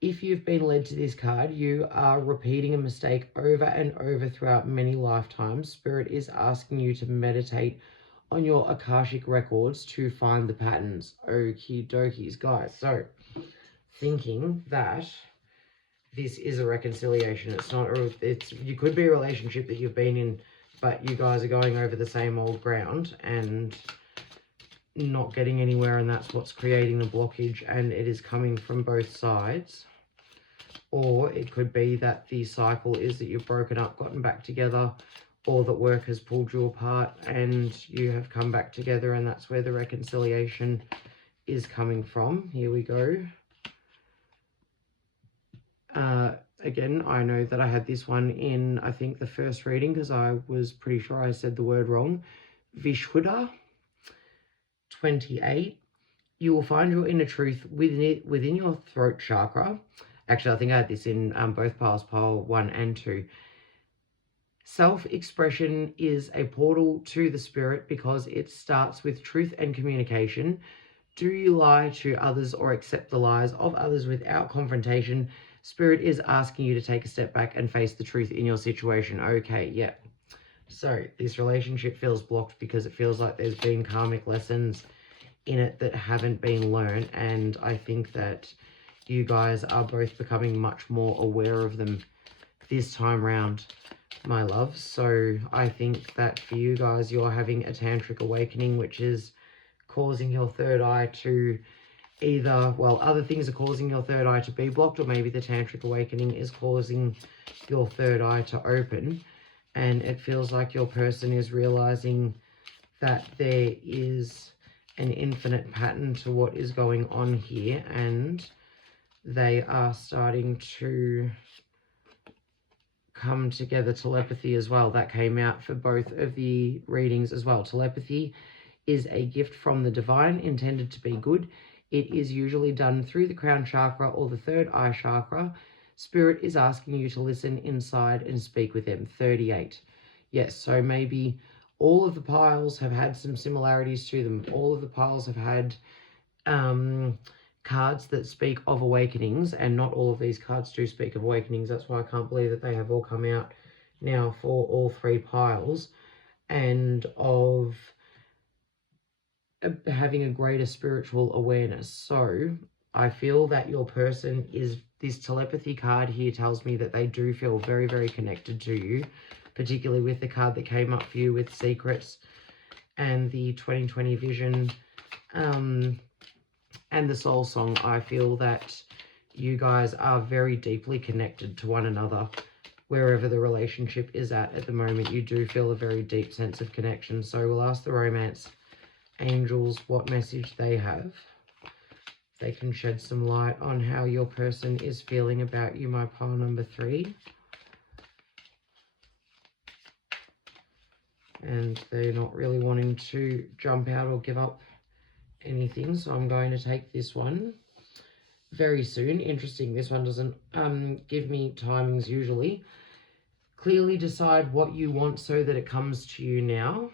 If you've been led to this card, you are repeating a mistake over and over throughout many lifetimes. Spirit is asking you to meditate on your Akashic Records to find the patterns. Okie dokies, guys. So thinking that this is a reconciliation. It's not, you could be a relationship that you've been in, but you guys are going over the same old ground and not getting anywhere, and that's what's creating the blockage, and it is coming from both sides. Or it could be that the cycle is that you've broken up, gotten back together, or that work has pulled you apart and you have come back together, and that's where the reconciliation is coming from. Here we go. Again, I know that I had this one in, I think, the first reading, because I was pretty sure I said the word wrong. Vishuddha 28. You will find your inner truth within your throat chakra. Actually, I think I had this in both piles, pile 1 and 2. Self-expression is a portal to the spirit because it starts with truth and communication. Do you lie to others or accept the lies of others without confrontation? Spirit is asking you to take a step back and face the truth in your situation. Okay, yeah. So this relationship feels blocked because it feels like there's been karmic lessons in it that haven't been learned, and I think that you guys are both becoming much more aware of them this time round, my love. So I think that for you guys, you're having a tantric awakening, which is causing your third eye to either, well, other things are causing your third eye to be blocked, or maybe the tantric awakening is causing your third eye to open, and it feels like your person is realizing that there is an infinite pattern to what is going on here, and they are starting to come together. Telepathy as well, that came out for both of the readings as well. Telepathy is a gift from the divine intended to be good. It is usually done through the crown chakra or the third eye chakra. Spirit is asking you to listen inside and speak with them. 38. Yes, so maybe all of the piles have had some similarities to them. All of the piles have had cards that speak of awakenings, and not all of these cards do speak of awakenings. That's why I can't believe that they have all come out now for all 3 piles, and of having a greater spiritual awareness. So I feel that your person is, this telepathy card here tells me that they do feel very, very connected to you, particularly with the card that came up for you with secrets and the 2020 vision and the soul song. I feel that you guys are very deeply connected to one another. Wherever the relationship is at the moment, you do feel a very deep sense of connection. So we'll ask the romance angels what message they have. They can shed some light on how your person is feeling about you, my pile number 3. And they're not really wanting to jump out or give up anything, so I'm going to take this one very soon. Interesting, this one doesn't give me timings usually. Clearly decide what you want so that it comes to you now.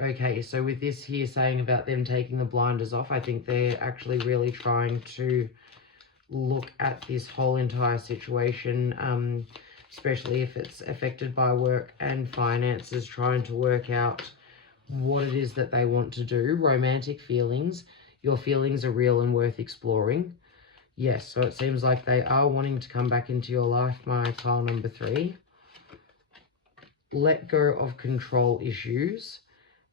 Okay, so with this here saying about them taking the blinders off, I think they're actually really trying to look at this whole entire situation, especially if it's affected by work and finances, trying to work out what it is that they want to do. Romantic feelings. Your feelings are real and worth exploring. Yes, so it seems like they are wanting to come back into your life, my pile number 3. Let go of control issues.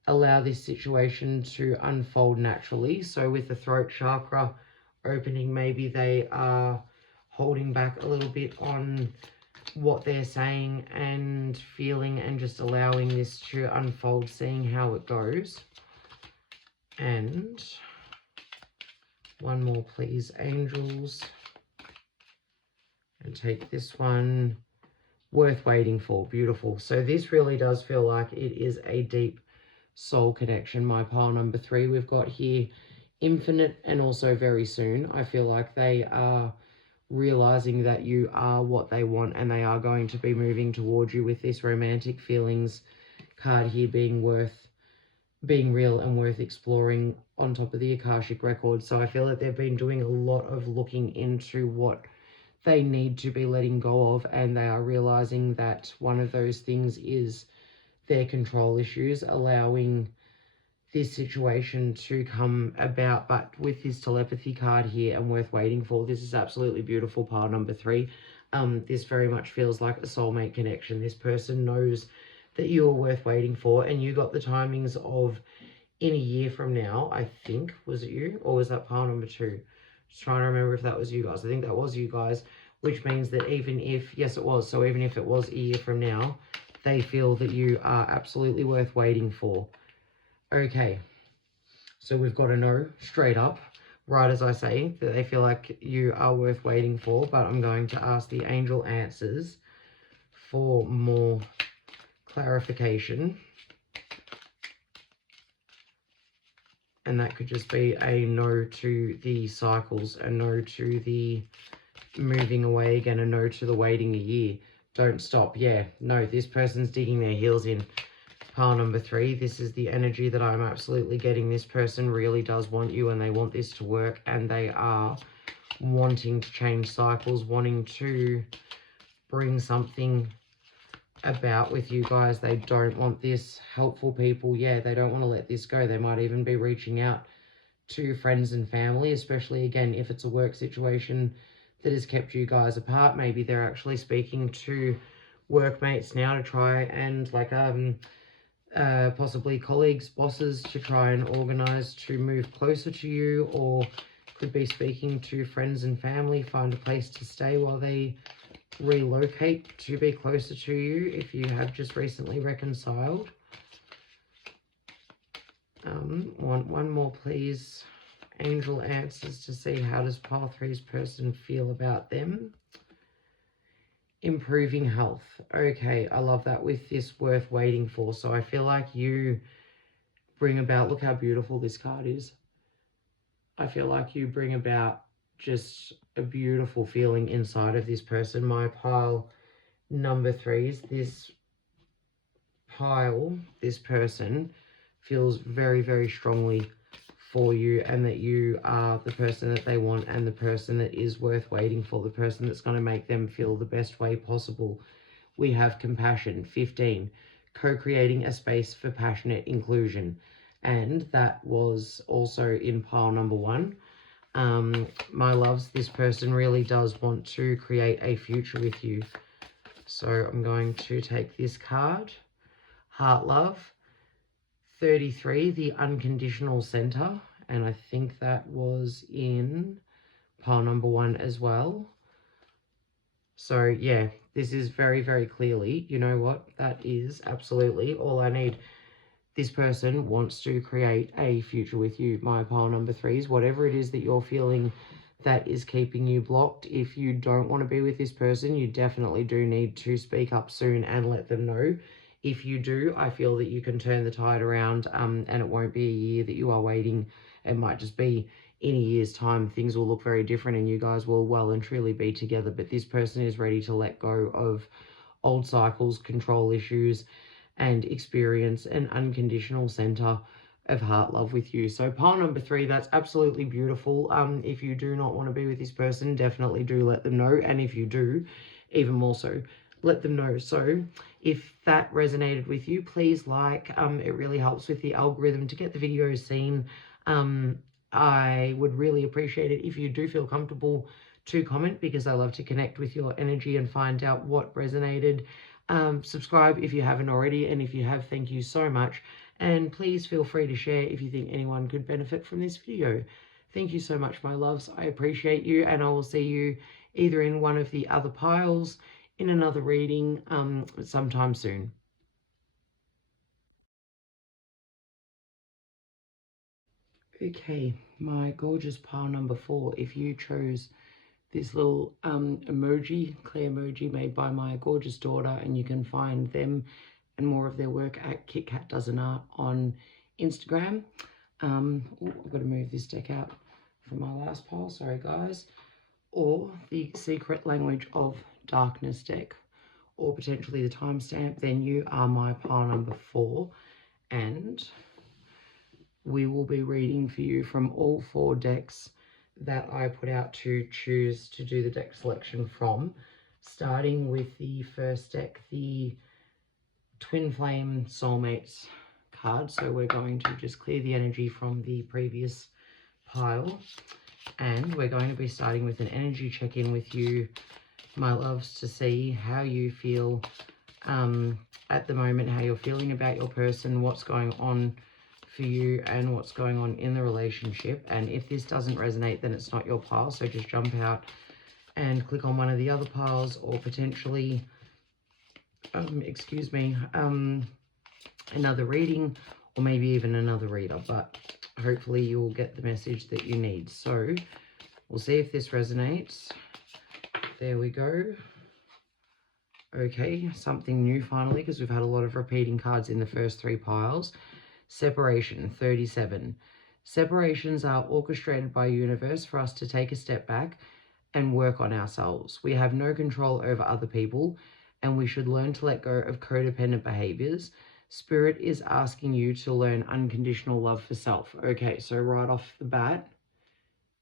Allow this situation to unfold naturally. So with the throat chakra opening, maybe they are holding back a little bit on what they're saying and feeling, and just allowing this to unfold, seeing how it goes. And one more, please, angels. And take this one. Worth waiting for. Beautiful. So this really does feel like it is a deep soul connection, my pile number 3. We've got here infinite and also very soon. I feel like they are realizing that you are what they want and they are going to be moving towards you with this romantic feelings card here being real and worth exploring on top of the Akashic record. So I feel like they've been doing a lot of looking into what they need to be letting go of, and they are realizing that one of those things is their control issues, allowing this situation to come about. But with this telepathy card here and worth waiting for, this is absolutely beautiful, pile number 3. This very much feels like a soulmate connection. This person knows that you are worth waiting for, and you got the timings of in a year from now, I think. Was it you, or was that pile number 2? Just trying to remember if that was you guys. I think that was you guys, which means that even if, yes, it was. So even if it was a year from now, they feel that you are absolutely worth waiting for. Okay, so we've got to know straight up, right as I say, that they feel like you are worth waiting for, but I'm going to ask the angel answers for more clarification. And that could just be a no to the cycles, a no to the moving away again, a no to the waiting a year. Don't stop. Yeah, no, this person's digging their heels in. Pile number 3, this is the energy that I'm absolutely getting. This person really does want you and they want this to work, and they are wanting to change cycles, wanting to bring something about with you guys. They don't want this. Helpful people, yeah, they don't want to let this go. They might even be reaching out to friends and family, especially again if it's a work situation that has kept you guys apart. Maybe they're actually speaking to workmates now to try and possibly colleagues, bosses, to try and organize to move closer to you, or could be speaking to friends and family, find a place to stay while they relocate to be closer to you if you have just recently reconciled. Want one more, please. Angel answers to see how does pile 3's person feel about them. Improving health. Okay, I love that with this worth waiting for. So I feel like you bring about, look how beautiful this card is. I feel like you bring about just a beautiful feeling inside of this person. My pile number 3s, this pile, this person feels very, very strongly for you, and that you are the person that they want and the person that is worth waiting for, the person that's going to make them feel the best way possible. We have compassion. 15, co-creating a space for passionate inclusion, and that was also in pile number 1. My loves, this person really does want to create a future with you. So I'm going to take this card, Heart Love. 33, the unconditional center, and I think that was in pile number 1 as well. So yeah, this is very, very clearly, you know what, that is absolutely all I need. This person wants to create a future with you, my pile number 3s. Whatever it is that you're feeling that is keeping you blocked, if you don't want to be with this person, you definitely do need to speak up soon and let them know. If you do, I feel that you can turn the tide around, and it won't be a year that you are waiting. It might just be in a year's time, things will look very different and you guys will well and truly be together. But this person is ready to let go of old cycles, control issues, and experience an unconditional center of heart love with you. So pile number 3, that's absolutely beautiful. If you do not want to be with this person, definitely do let them know. And if you do, even more so, let them know. So if that resonated with you, please like. It really helps with the algorithm to get the videos seen. I would really appreciate it if you do feel comfortable to comment, because I love to connect with your energy and find out what resonated. Subscribe if you haven't already, and if you have, thank you so much. And please feel free to share if you think anyone could benefit from this video. Thank you so much, my loves. I appreciate you, and I will see you either in one of the other piles, in another reading, sometime soon. Okay, my gorgeous pile number 4. If you chose this little emoji, clay emoji made by my gorgeous daughter, and you can find them and more of their work at KitKat Does an Art on Instagram. I've got to move this deck out from my last pile, sorry guys. Or the Secret Language of Darkness deck, or potentially the timestamp, then you are my pile number 4. And we will be reading for you from all 4 decks that I put out to choose to do the deck selection from, starting with the first deck, the Twin Flame Soulmates card. So we're going to just clear the energy from the previous pile, and we're going to be starting with an energy check-in with you, my loves, to see how you feel at the moment, how you're feeling about your person, what's going on for you and what's going on in the relationship. And if this doesn't resonate, then it's not your pile, so just jump out and click on one of the other piles, or potentially another reading, or maybe even another reader, but hopefully you'll get the message that you need. So we'll see if this resonates. There we go. Okay, something new finally, because we've had a lot of repeating cards in the first 3 piles. Separation, 37. Separations are orchestrated by universe for us to take a step back and work on ourselves. We have no control over other people, and we should learn to let go of codependent behaviors. Spirit is asking you to learn unconditional love for self. Okay, so right off the bat,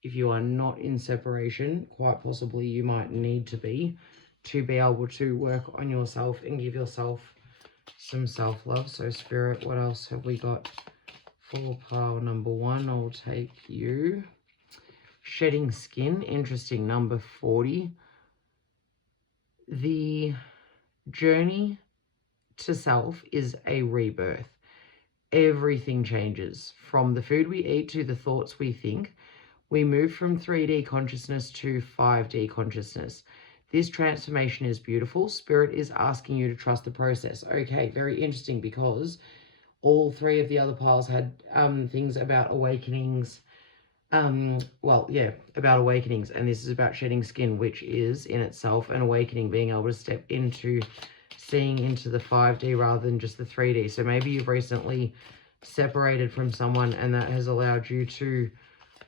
if you are not in separation, quite possibly you might need to be able to work on yourself and give yourself some self-love. So Spirit, what else have we got for pile number 1? I'll take you. Shedding skin, interesting, number 40. The journey to self is a rebirth. Everything changes, from the food we eat to the thoughts we think. We move from 3D consciousness to 5D consciousness. This transformation is beautiful. Spirit is asking you to trust the process. Okay, very interesting, because all 3 of the other piles had things about awakenings. About awakenings, and this is about shedding skin, which is in itself an awakening, being able to step into seeing into the 5D rather than just the 3D. So maybe you've recently separated from someone, and that has allowed you to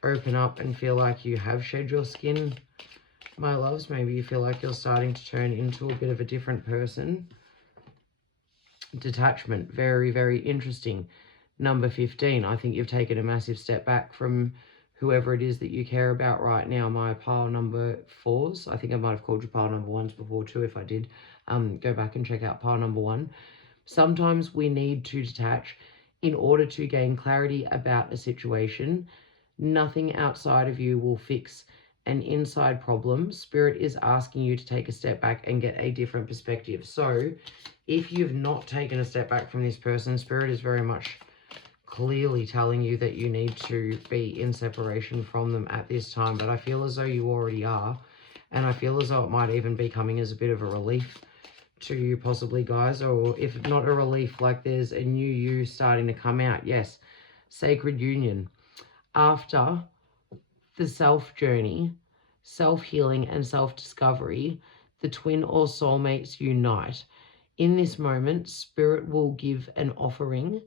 open up and feel like you have shed your skin, my loves. Maybe you feel like you're starting to turn into a bit of a different person. Detachment, very, very interesting. Number 15, I think you've taken a massive step back from whoever it is that you care about right now, my pile number 4s. I think I might have called you pile number 1s before too. If I did, go back and check out pile number 1. Sometimes we need to detach in order to gain clarity about a situation. Nothing outside of you will fix an inside problem. Spirit is asking you to take a step back and get a different perspective. So if you've not taken a step back from this person, Spirit is very much clearly telling you that you need to be in separation from them at this time. But I feel as though you already are, and I feel as though it might even be coming as a bit of a relief to you, possibly, guys. Or if not a relief, like there's a new you starting to come out. Yes, sacred union. After the self journey, self-healing and self-discovery, the twin or soulmates unite. In this moment, Spirit will give an offering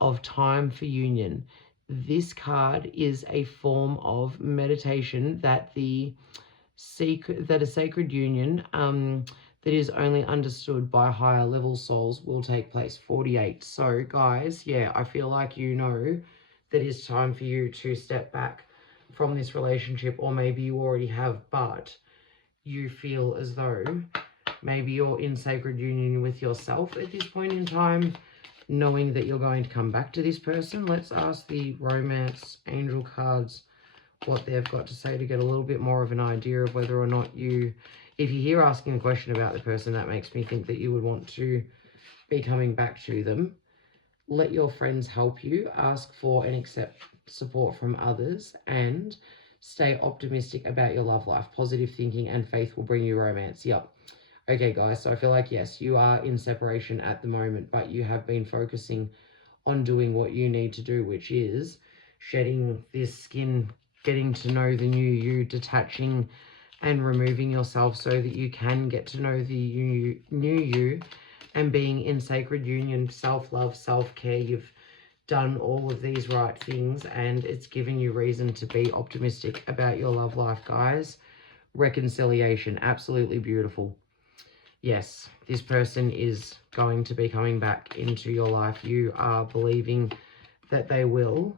of time for union. This card is a form of meditation that a sacred union that is only understood by higher level souls will take place. 48. So guys, yeah, I feel like you know that it's time for you to step back from this relationship, or maybe you already have, but you feel as though maybe you're in sacred union with yourself at this point in time, knowing that you're going to come back to this person. Let's ask the romance angel cards what they've got to say to get a little bit more of an idea of whether or not you, if you're here asking a question about the person, that makes me think that you would want to be coming back to them. Let your friends help you. Ask for and accept support from others, and stay optimistic about your love life. Positive thinking and faith will bring you romance. Yep. Okay, guys, so I feel like, yes, you are in separation at the moment, but you have been focusing on doing what you need to do, which is shedding this skin, getting to know the new you, detaching and removing yourself so that you can get to know the new you, and being in sacred union, self-love, self-care. You've done all of these right things, and it's given you reason to be optimistic about your love life, guys. Reconciliation, absolutely beautiful. Yes, this person is going to be coming back into your life. You are believing that they will.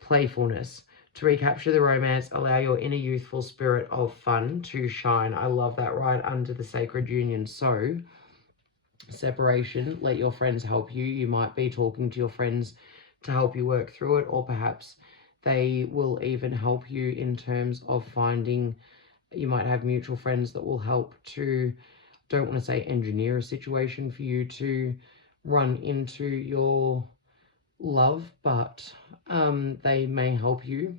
Playfulness. To recapture the romance, allow your inner youthful spirit of fun to shine. I love that, right under the sacred union. So, separation, let your friends help you. You might be talking to your friends to help you work through it, or perhaps they will even help you in terms of finding, you might have mutual friends that will help to, don't want to say engineer a situation for you to run into your love, but they may help you.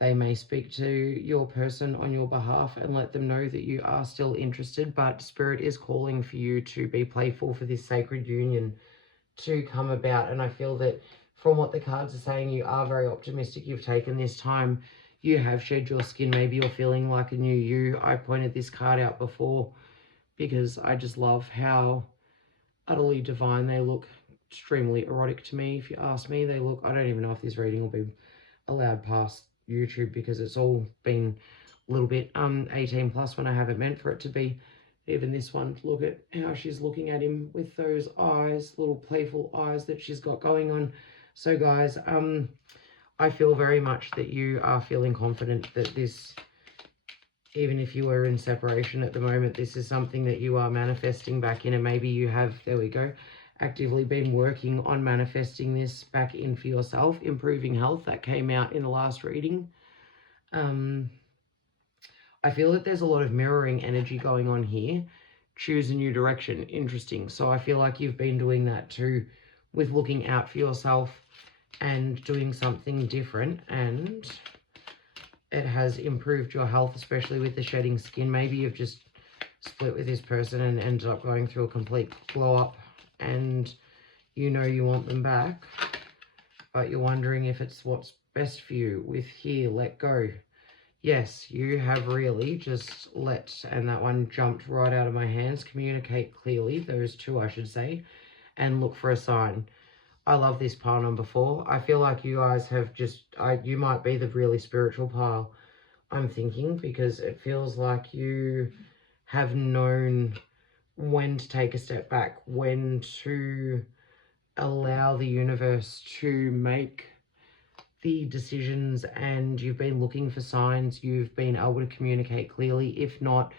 They may speak to your person on your behalf and let them know that you are still interested, but Spirit is calling for you to be playful for this sacred union to come about. And I feel that from what the cards are saying, you are very optimistic. You've taken this time. You have shed your skin. Maybe you're feeling like a new you. I pointed this card out before because I just love how utterly divine they look. Extremely erotic to me, if you ask me. They look, I don't even know if this reading will be allowed past YouTube because it's all been a little bit 18 plus when I haven't meant for it to be. Even this one, look at how she's looking at him with those eyes, little playful eyes that she's got going on. So guys, I feel very much that you are feeling confident that this, even if you were in separation at the moment, this is something that you are manifesting back in, and maybe you have, there we go, actively been working on manifesting this back in for yourself. Improving health, that came out in the last reading. I feel that there's a lot of mirroring energy going on here. Choose a new direction. Interesting. So I feel like you've been doing that too, with looking out for yourself and doing something different, and it has improved your health, especially with the shedding skin. Maybe you've just split with this person and ended up going through a complete glow up, and you know you want them back, but you're wondering if it's what's best for you. With here, let go. Yes, you have really just let, and that one jumped right out of my hands. Communicate clearly, those two I should say, and look for a sign. I love this pile number 4. I feel like you guys have just, you might be the really spiritual pile, I'm thinking, because it feels like you have known when to take a step back, when to allow the universe to make the decisions, and you've been looking for signs. You've been able to communicate clearly. If not,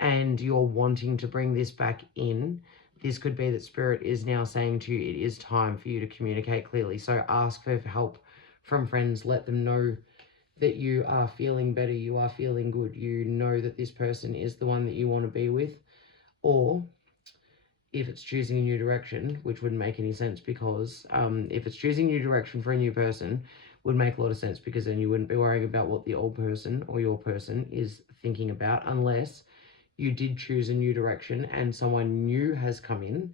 and you're wanting to bring this back in, this could be that Spirit is now saying to you, it is time for you to communicate clearly. So ask for help from friends. Let them know that you are feeling better, you are feeling good, you know that this person is the one that you want to be with. Or if it's choosing a new direction, which wouldn't make any sense, because if it's choosing a new direction for a new person, would make a lot of sense, because then you wouldn't be worrying about what the old person or your person is thinking about, unless you did choose a new direction and someone new has come in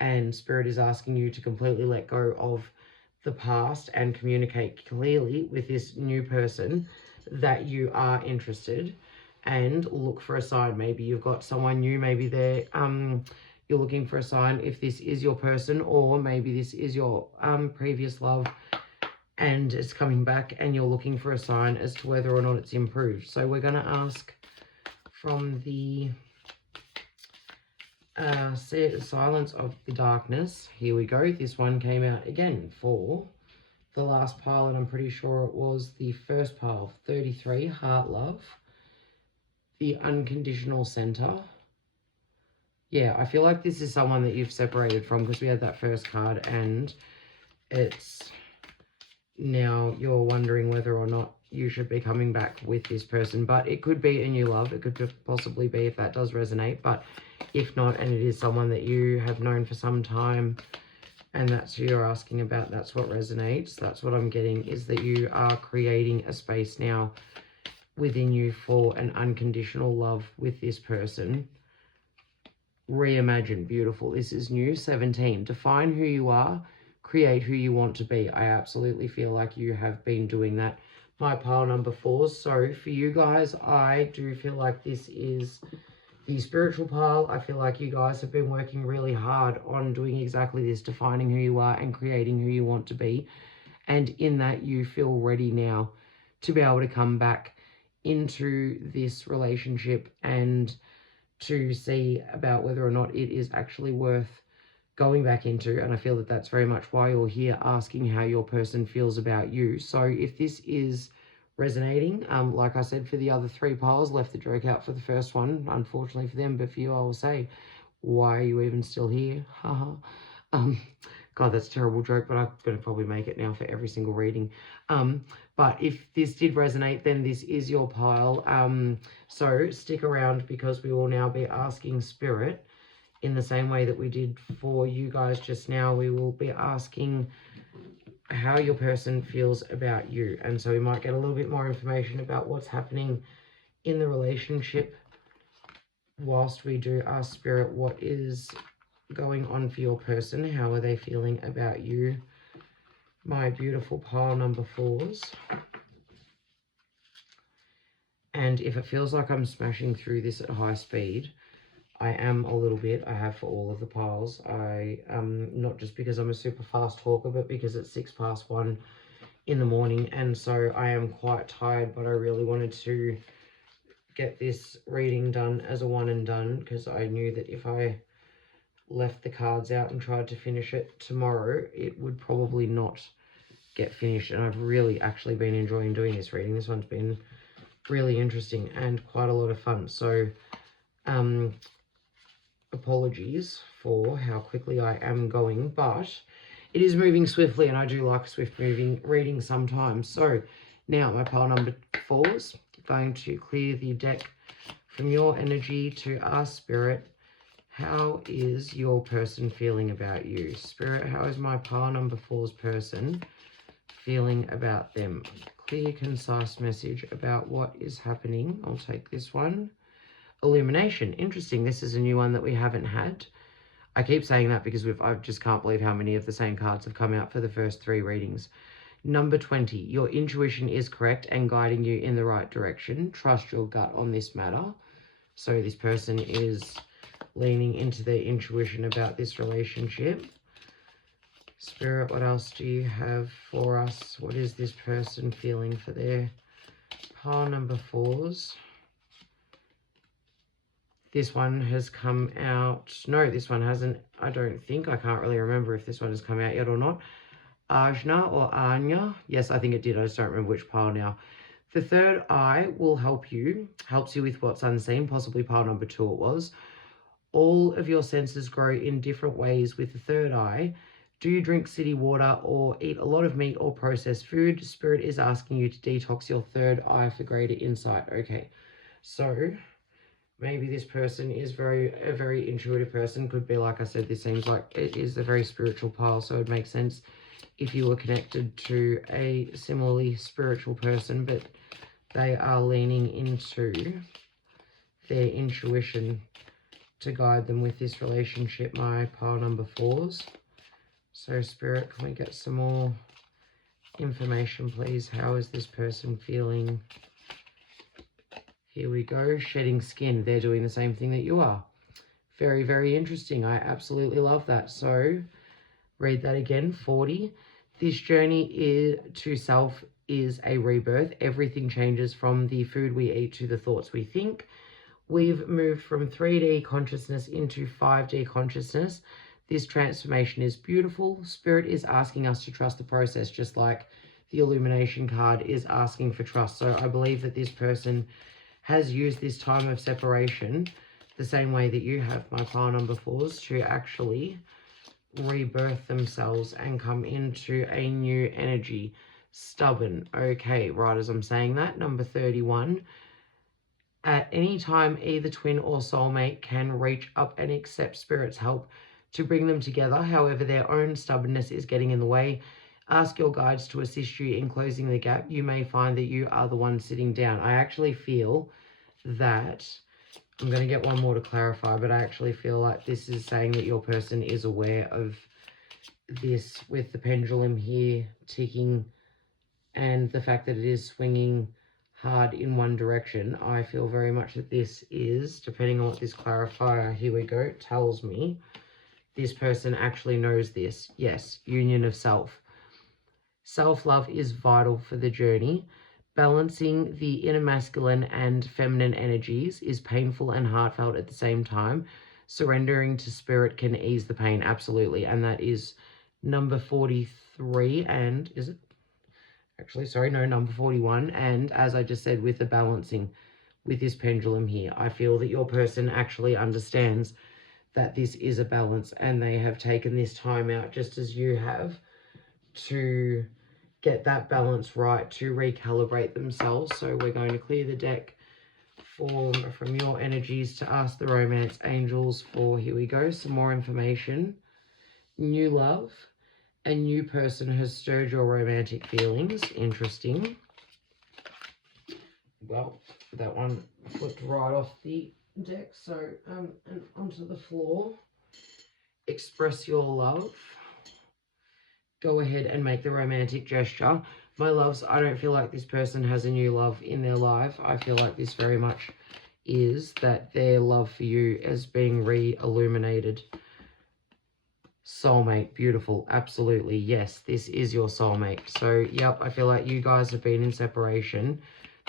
and Spirit is asking you to completely let go of the past and communicate clearly with this new person that you are interested, and look for a sign. Maybe you've got someone new, maybe they're you're looking for a sign if this is your person, or maybe this is your previous love and it's coming back and you're looking for a sign as to whether or not it's improved. So we're going to ask from the silence of the darkness. Here we go. This one came out again for the last pile, and I'm pretty sure it was the first pile. 33, heart love. The unconditional center. Yeah, I feel like this is someone that you've separated from, because we had that first card, and it's now you're wondering whether or not you should be coming back with this person. But it could be a new love. It could possibly be, if that does resonate. But if not, and it is someone that you have known for some time, and that's who you're asking about, that's what resonates. That's what I'm getting, is that you are creating a space now within you for an unconditional love with this person. Reimagine. Beautiful. This is new. 17. Define who you are. Create who you want to be. I absolutely feel like you have been doing that. My pile number 4. So for you guys, I do feel like this is The spiritual pile, I feel like you guys have been working really hard on doing exactly this, defining who you are and creating who you want to be. And in that, you feel ready now to be able to come back into this relationship and to see about whether or not it is actually worth going back into. And I feel that that's very much why you're here, asking how your person feels about you. So if this is resonating, like I said, for the other three piles, left the joke out for the first one, unfortunately for them, but for you I will say, why are you even still here? Haha. God, that's a terrible joke, but I'm going to probably make it now for every single reading. But if this did resonate, then this is your pile. So stick around, because we will now be asking Spirit in the same way that we did for you guys just now. We will be asking how your person feels about you. And so we might get a little bit more information about what's happening in the relationship whilst we do ask Spirit what is going on for your person. How are they feeling about you? My beautiful pile number 4s. And if it feels like I'm smashing through this at high speed, I am a little bit. I have for all of the piles. Not just because I'm a super fast talker, but because it's 1:06 in the morning, and so I am quite tired, but I really wanted to get this reading done as a one and done, because I knew that if I left the cards out and tried to finish it tomorrow, it would probably not get finished. And I've really actually been enjoying doing this reading. This one's been really interesting and quite a lot of fun. So apologies for how quickly I am going, but it is moving swiftly, and I do like swift moving reading sometimes. So now my pile number 4s, going to clear the deck from your energy to ask Spirit, how is your person feeling about you? Spirit, how is my pile number 4's person feeling about them? Clear, concise message about what is happening. I'll take this one. Illumination. Interesting. This is a new one that we haven't had. I keep saying that because I just can't believe how many of the same cards have come out for the first 3 readings. Number 20. Your intuition is correct and guiding you in the right direction. Trust your gut on this matter. So this person is leaning into their intuition about this relationship. Spirit, what else do you have for us? What is this person feeling for their pile number 4s? This one has come out. No, this one hasn't. I don't think. I can't really remember if this one has come out yet or not. Ajna or Anya. Yes, I think it did. I just don't remember which pile now. The third eye will helps you with what's unseen, possibly pile number 2 it was. All of your senses grow in different ways with the third eye. Do you drink city water or eat a lot of meat or processed food? Spirit is asking you to detox your third eye for greater insight. Okay, so maybe this person is a very intuitive person. Could be, like I said, this seems like it is a very spiritual pile, so it makes sense if you were connected to a similarly spiritual person, but they are leaning into their intuition to guide them with this relationship, my pile number 4s. So Spirit, can we get some more information, please? How is this person feeling? Here we go. Shedding skin. They're doing the same thing that you are. Very, very interesting. I absolutely love that. So read that again. 40. This journey to self is a rebirth. Everything changes from the food we eat to the thoughts we think. We've moved from 3D consciousness into 5D consciousness. This transformation is beautiful. Spirit is asking us to trust the process, just like the illumination card is asking for trust. So I believe that this person has used this time of separation the same way that you have, my pile number 4s, to actually rebirth themselves and come into a new energy. Stubborn. Okay, right as I'm saying that, number 31. At any time, either twin or soulmate can reach up and accept Spirit's help to bring them together. However, their own stubbornness is getting in the way. Ask your guides to assist you in closing the gap. You may find that you are the one sitting down. I actually feel that, I'm going to get one more to clarify, but I actually feel like this is saying that your person is aware of this, with the pendulum here ticking and the fact that it is swinging hard in one direction. I feel very much that this is, depending on what this clarifier, here we go, tells me, this person actually knows this. Yes, union of self. Self-love is vital for the journey. Balancing the inner masculine and feminine energies is painful and heartfelt at the same time. Surrendering to spirit can ease the pain, absolutely. And that is number 43, and is it? Actually, sorry, no, number 41. And as I just said, with the balancing, with this pendulum here, I feel that your person actually understands that this is a balance, and they have taken this time out, just as you have, to get that balance right, to recalibrate themselves. So we're going to clear the deck from your energies to ask the romance angels for, here we go, some more information. New love. A new person has stirred your romantic feelings. Interesting. Well, that one flipped right off the deck. So, and onto the floor. Express your love. Go ahead and make the romantic gesture. My loves, I don't feel like this person has a new love in their life. I feel like this very much is that their love for you is being re-illuminated. Soulmate, beautiful, absolutely, yes, this is your soulmate. So, yep, I feel like you guys have been in separation,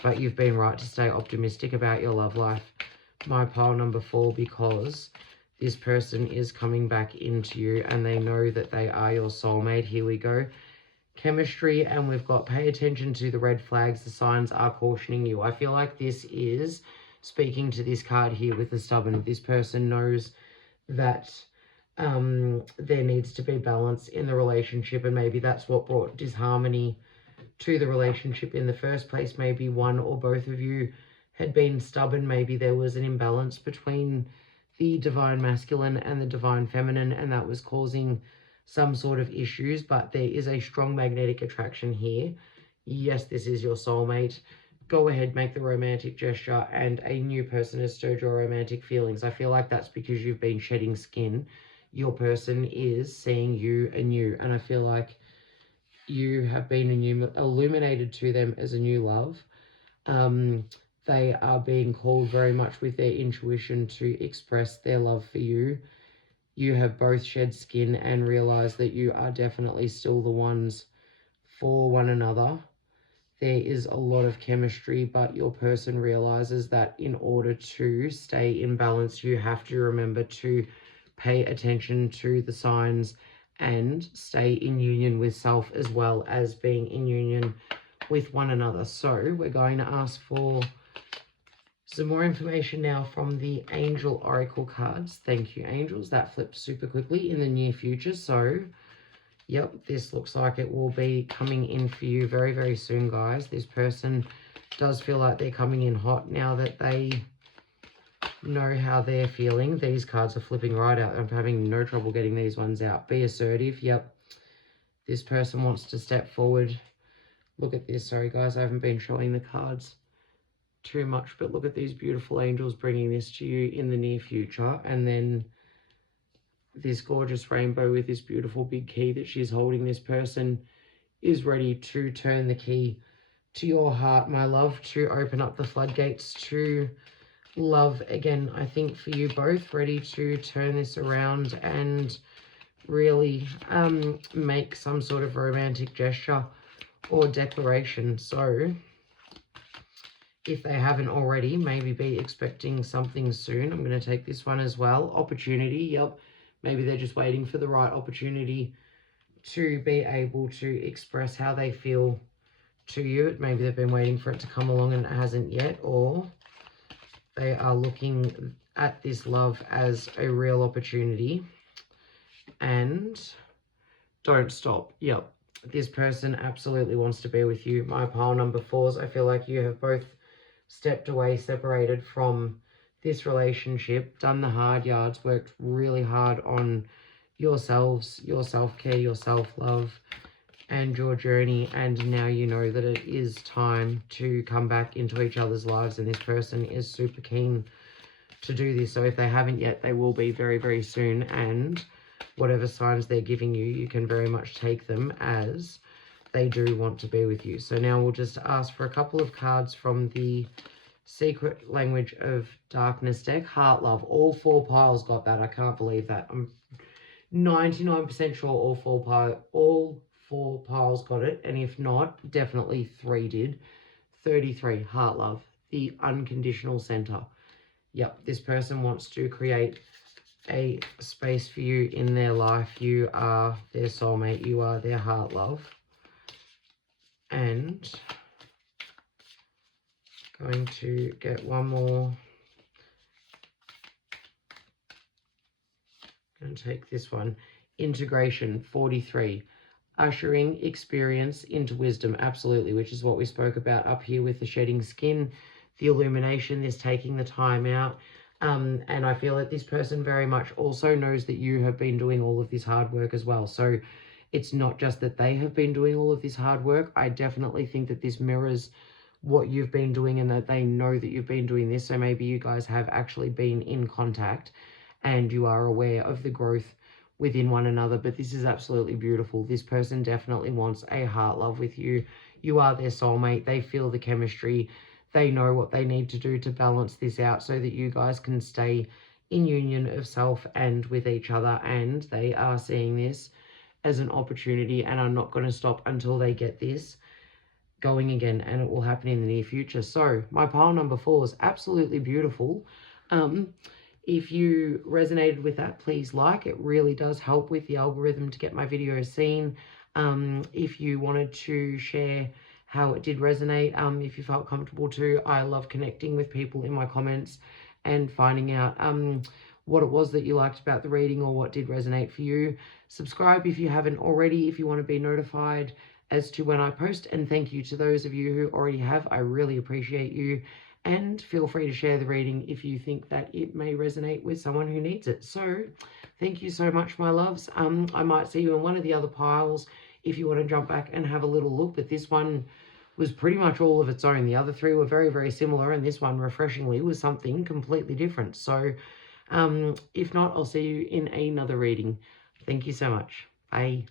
but you've been right to stay optimistic about your love life. My pile number 4, because this person is coming back into you and they know that they are your soulmate. Here we go. Chemistry, and we've got pay attention to the red flags. The signs are cautioning you. I feel like this is speaking to this card here with the stubborn. This person knows that there needs to be balance in the relationship, and maybe that's what brought disharmony to the relationship in the first place. Maybe one or both of you had been stubborn. Maybe there was an imbalance between the divine masculine and the divine feminine, and that was causing some sort of issues. But there is a strong magnetic attraction here. Yes, this is your soulmate. Go ahead, make the romantic gesture, and a new person has stirred your romantic feelings. I feel like that's because you've been shedding skin. Your person is seeing you anew, and I feel like you have been illuminated to them as a new love. They are being called very much with their intuition to express their love for you. You have both shed skin and realized that you are definitely still the ones for one another. There is a lot of chemistry, but your person realizes that in order to stay in balance, you have to remember to pay attention to the signs and stay in union with self, as well as being in union with one another. So we're going to ask for some more information now from the Angel Oracle cards. Thank you, angels. That flipped super quickly. In the near future. So, yep, this looks like it will be coming in for you very, very soon, guys. This person does feel like they're coming in hot now that they know how they're feeling. These cards are flipping right out. I'm having no trouble getting these ones out. Be assertive. Yep. This person wants to step forward. Look at this. Sorry, guys. I haven't been showing the cards too much, but look at these beautiful angels bringing this to you in the near future. And then this gorgeous rainbow with this beautiful big key that she's holding. This person is ready to turn the key to your heart, my love, to open up the floodgates to love again. I think for you both, ready to turn this around and really make some sort of romantic gesture or declaration. So if they haven't already, maybe be expecting something soon. I'm going to take this one as well. Opportunity, yep. Maybe they're just waiting for the right opportunity to be able to express how they feel to you. Maybe they've been waiting for it to come along and it hasn't yet, or they are looking at this love as a real opportunity. And don't stop. Yep. This person absolutely wants to be with you. My pile number 4s, I feel like you have both stepped away, separated from this relationship, done the hard yards, worked really hard on yourselves, your self-care, your self-love, and your journey, and now you know that it is time to come back into each other's lives, and this person is super keen to do this. So if they haven't yet, they will be very, very soon, and whatever signs they're giving you, you can very much take them as they do want to be with you. So now we'll just ask for a couple of cards from the Secret Language of Darkness deck. Heart Love. All 4 piles got that. I can't believe that. I'm 99% sure all four piles got it. And if not, definitely 3 did. 33, Heart Love. The unconditional center. Yep, this person wants to create a space for you in their life. You are their soulmate. You are their heart love. And going to get one more. And take this one. Integration, 43. Ushering experience into wisdom. Absolutely, which is what we spoke about up here with the shedding skin, the illumination, this taking the time out. And I feel that this person very much also knows that you have been doing all of this hard work as well. So it's not just that they have been doing all of this hard work. I definitely think that this mirrors what you've been doing and that they know that you've been doing this. So maybe you guys have actually been in contact and you are aware of the growth within one another. But this is absolutely beautiful. This person definitely wants a heart love with you. You are their soulmate. They feel the chemistry. They know what they need to do to balance this out so that you guys can stay in union of self and with each other. And they are seeing this as an opportunity and are not going to stop until they get this going again, and it will happen in the near future. So my pile number 4 is absolutely beautiful. If you resonated with that, please like. It really does help with the algorithm to get my videos seen. If you wanted to share how it did resonate, if you felt comfortable to, I love connecting with people in my comments and finding out what it was that you liked about the reading or what did resonate for you. Subscribe if you haven't already, if you want to be notified as to when I post. And thank you to those of you who already have. I really appreciate you. And feel free to share the reading if you think that it may resonate with someone who needs it. So thank you so much, my loves. I might see you in one of the other piles if you want to jump back and have a little look. But this one was pretty much all of its own. The other 3 were very, very similar. And this one, refreshingly, was something completely different. So if not, I'll see you in another reading. Thank you so much. Bye.